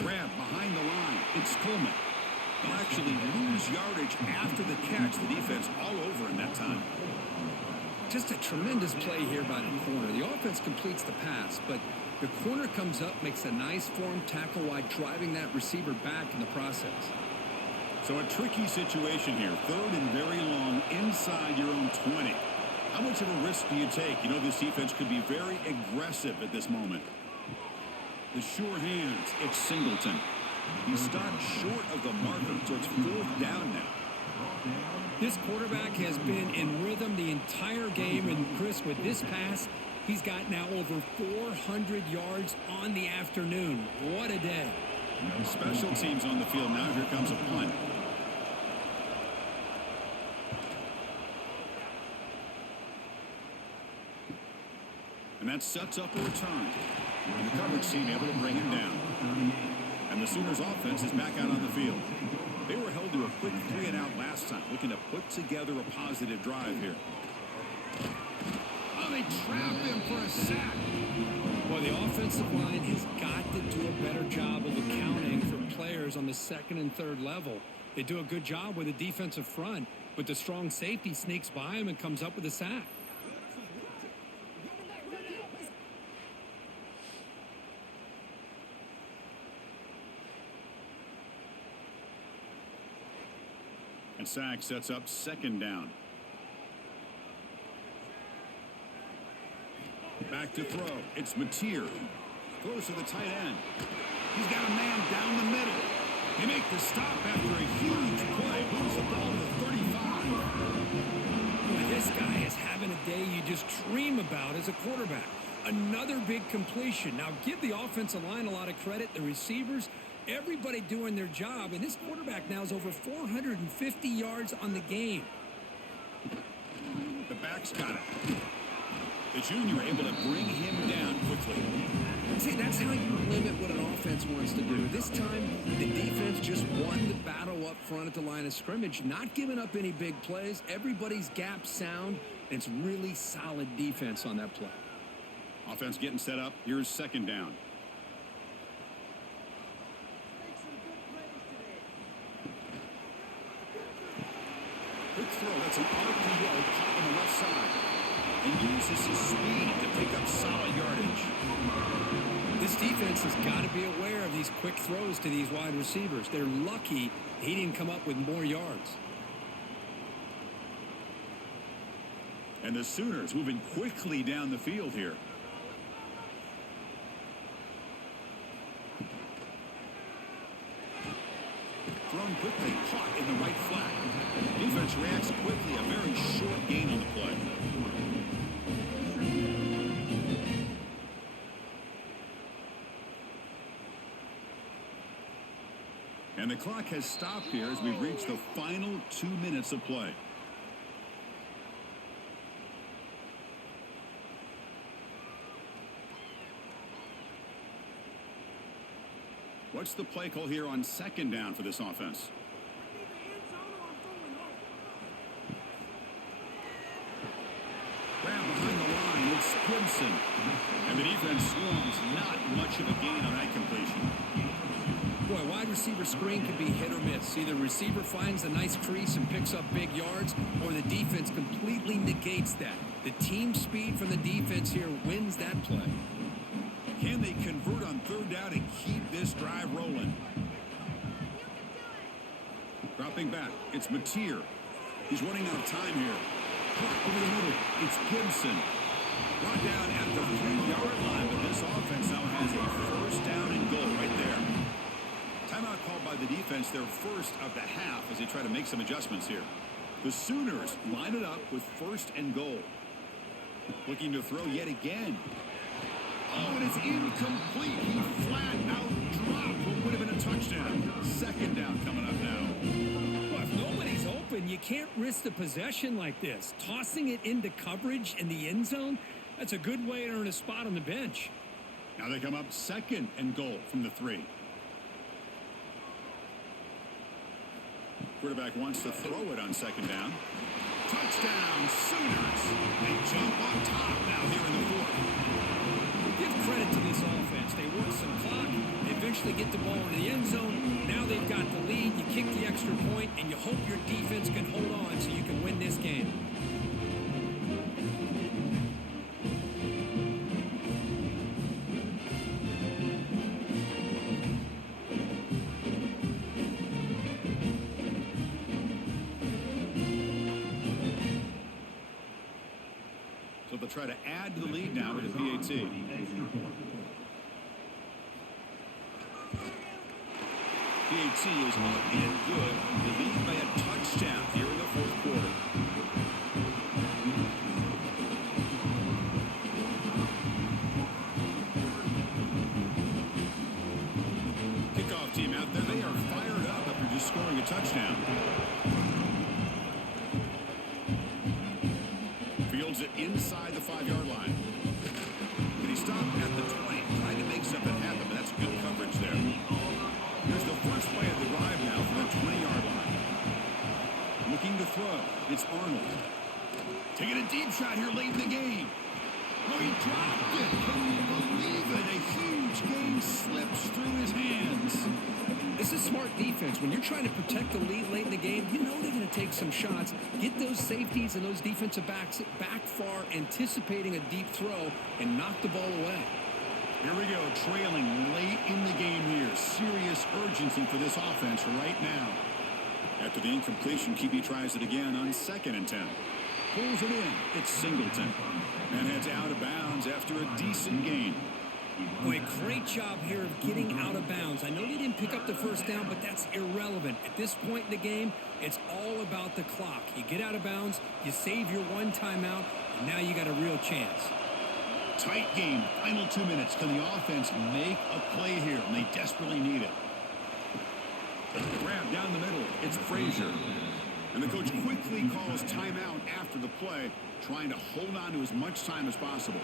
Grab behind the line. It's Coleman. They'll actually lose yardage after the catch. The defense all over him that time. Just a tremendous play here by the corner. The offense completes the pass, but the corner comes up, makes a nice form tackle while driving that receiver back in the process. So a tricky situation here. 3rd and very long inside your own 20. How much of a risk do you take? You know this defense could be very aggressive at this moment. The sure hands, it's Singleton. He stopped short of the marker, so it's 4th down now. This quarterback has been in rhythm the entire game, and Chris, with this pass, he's got now over 400 yards on the afternoon. What a day. Special teams on the field now. Here comes a punt. And that sets up a return. And the coverage team able to bring him down. And the Sooners offense is back out on the field. They were held to a quick 3-and-out last time, looking to put together a positive drive here. Oh, they trap him for a sack. Well, the offensive line has got to do a better job of accounting for players on the 2nd and 3rd level. They do a good job with the defensive front, but the strong safety sneaks by him and comes up with a sack. And sack sets up 2nd down. Back to throw. It's Mateer. Throws to the tight end. He's got a man down the middle. They make the stop after a huge play. Moves the ball to the 35. Boy, this guy is having a day you just dream about as a quarterback. Another big completion. Now, give the offensive line a lot of credit. The receivers, everybody doing their job. And this quarterback now is over 450 yards on the game. The back's got it. The junior able to bring him down quickly. See, that's how you limit what an offense wants to do. This time, the defense just won the battle up front at the line of scrimmage, not giving up any big plays. Everybody's gap sound. It's really solid defense on that play. Offense getting set up. Here's 2nd down. Quick throw. That's an RPO caught on the left side. And uses his speed to pick up solid yardage. This defense has got to be aware of these quick throws to these wide receivers. They're lucky he didn't come up with more yards. And the Sooners moving quickly down the field here. Thrown quickly, caught in the right flat. Defense reacts quickly, a very short gain on the play. And the clock has stopped here as we've reached the final 2 minutes of play. What's the play call here on 2nd down for this offense? Grab behind the line, it's Gibson. And the defense swarms, not much of a gain on that completion. Boy, wide receiver screen can be hit or miss. Either receiver finds a nice crease and picks up big yards, or the defense completely negates that. The team speed from the defense here wins that play. Can they convert on 3rd down and keep this drive rolling? Dropping back, it's Mateer. He's running out of time here. Clock over the middle, it's Gibson. Brought down at the 3-yard line, but this offense now has a 1st down and goal right there. Timeout called by the defense, their first of the half as they try to make some adjustments here. The Sooners line it up with 1st and goal. Looking to throw yet again. Oh, and it's incomplete. He flat out dropped what would have been a touchdown. 2nd down coming up now. Well, if nobody's open, you can't risk the possession like this. Tossing it into coverage in the end zone, that's a good way to earn a spot on the bench. Now they come up 2nd and goal from the 3. Quarterback wants to throw it on 2nd down. Touchdown, Sooners. They jump on top now here in the 4th. Give credit to this offense. They work some clock. They eventually get the ball into the end zone. Now they've got the lead. You kick the extra point, and you hope your defense can hold on so you can win this game. So they'll try to add to the lead now with the PAT. PAT is up and good. They lead by a touchdown here in the fourth quarter. Kickoff team out there. They are fired up after just scoring a touchdown. Fields it inside the 5-yard line. And he stopped at the 20, trying to make something happen, but that's good coverage there. Here's the first play of the drive now from the 20-yard line. Looking to throw. It's Arnold. Taking a deep shot here late in the game. Oh, he dropped it. Can you believe it? A huge game slips through his hands. This is smart defense. When you're trying to protect the lead late in the game, you know they're going to take some shots. Get those safeties and those defensive backs back far, anticipating a deep throw, and knock the ball away. Here we go, trailing late in the game here. Serious urgency for this offense right now. After the incompletion, QB tries it again on 2nd and 10. Pulls it in. It's Singleton. And heads out of bounds after a decent gain. Boy, great job here of getting out of bounds. I know they didn't pick up the first down, but that's irrelevant. At this point in the game, it's all about the clock. You get out of bounds, you save your one timeout, and now you got a real chance. Tight game, final 2 minutes. Can the offense make a play here? And they desperately need it. Grab down the middle. It's Frazier. And the coach quickly calls timeout after the play, trying to hold on to as much time as possible.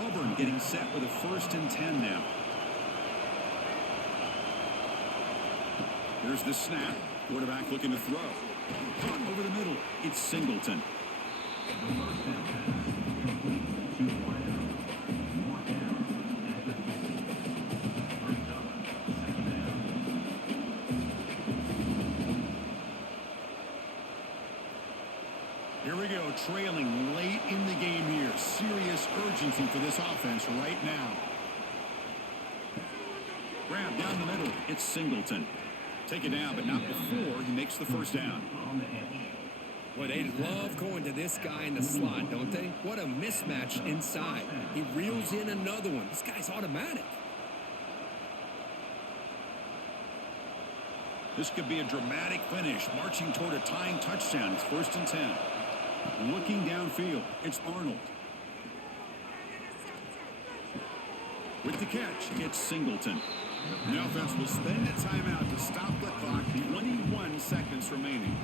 Auburn getting set with a 1st and 10 now. Here's the snap. Quarterback looking to throw. Caught over the middle. It's Singleton. Here we go, trailing late in the game here. Serious urgency for this offense right now. Grab down the middle. It's Singleton. Take it down, but not before he makes the first down. Boy, they love going to this guy in the slot, don't they? What a mismatch inside. He reels in another one. This guy's automatic. This could be a dramatic finish, marching toward a tying touchdown. It's 1st and 10. Looking downfield, it's Arnold. With the catch, it's Singleton. The offense will spend a timeout to stop the clock. 21 seconds remaining.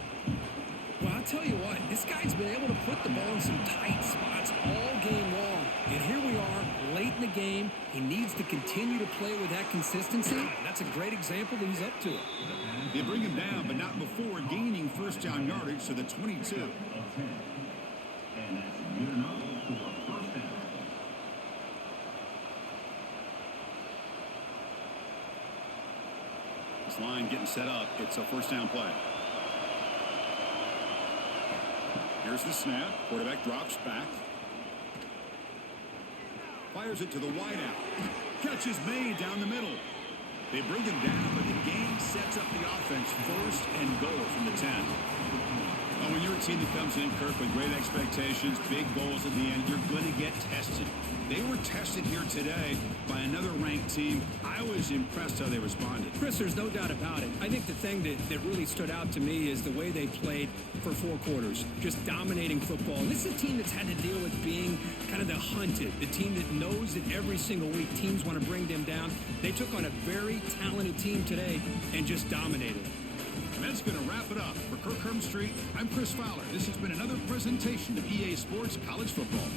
Well, I'll tell you what, this guy's been able to put the ball in some tight spots all game long. And here we are, late in the game. He needs to continue to play with that consistency. That's a great example that he's up to it. They bring him down, but not before gaining first down yardage to the 22. And that's good enough for a 1st down. This line getting set up. It's a 1st down play. Here's the snap. Quarterback drops back. Fires it to the wideout. Catch is made down the middle. They bring him down, but the game sets up the offense 1st and goal from the 10. Oh, when you're a team that comes in, Kirk, with great expectations, big goals at the end, you're going to get tested. They were tested here today by another ranked team. I was impressed how they responded. Chris, there's no doubt about it. I think the thing that really stood out to me is the way they played for 4 quarters, just dominating football. And this is a team that's had to deal with being kind of the hunted, the team that knows that every single week teams want to bring them down. They took on a very talented team today and just dominated. And that's going to wrap it up. For Kirk Street, I'm Chris Fowler. This has been another presentation of EA Sports College Football.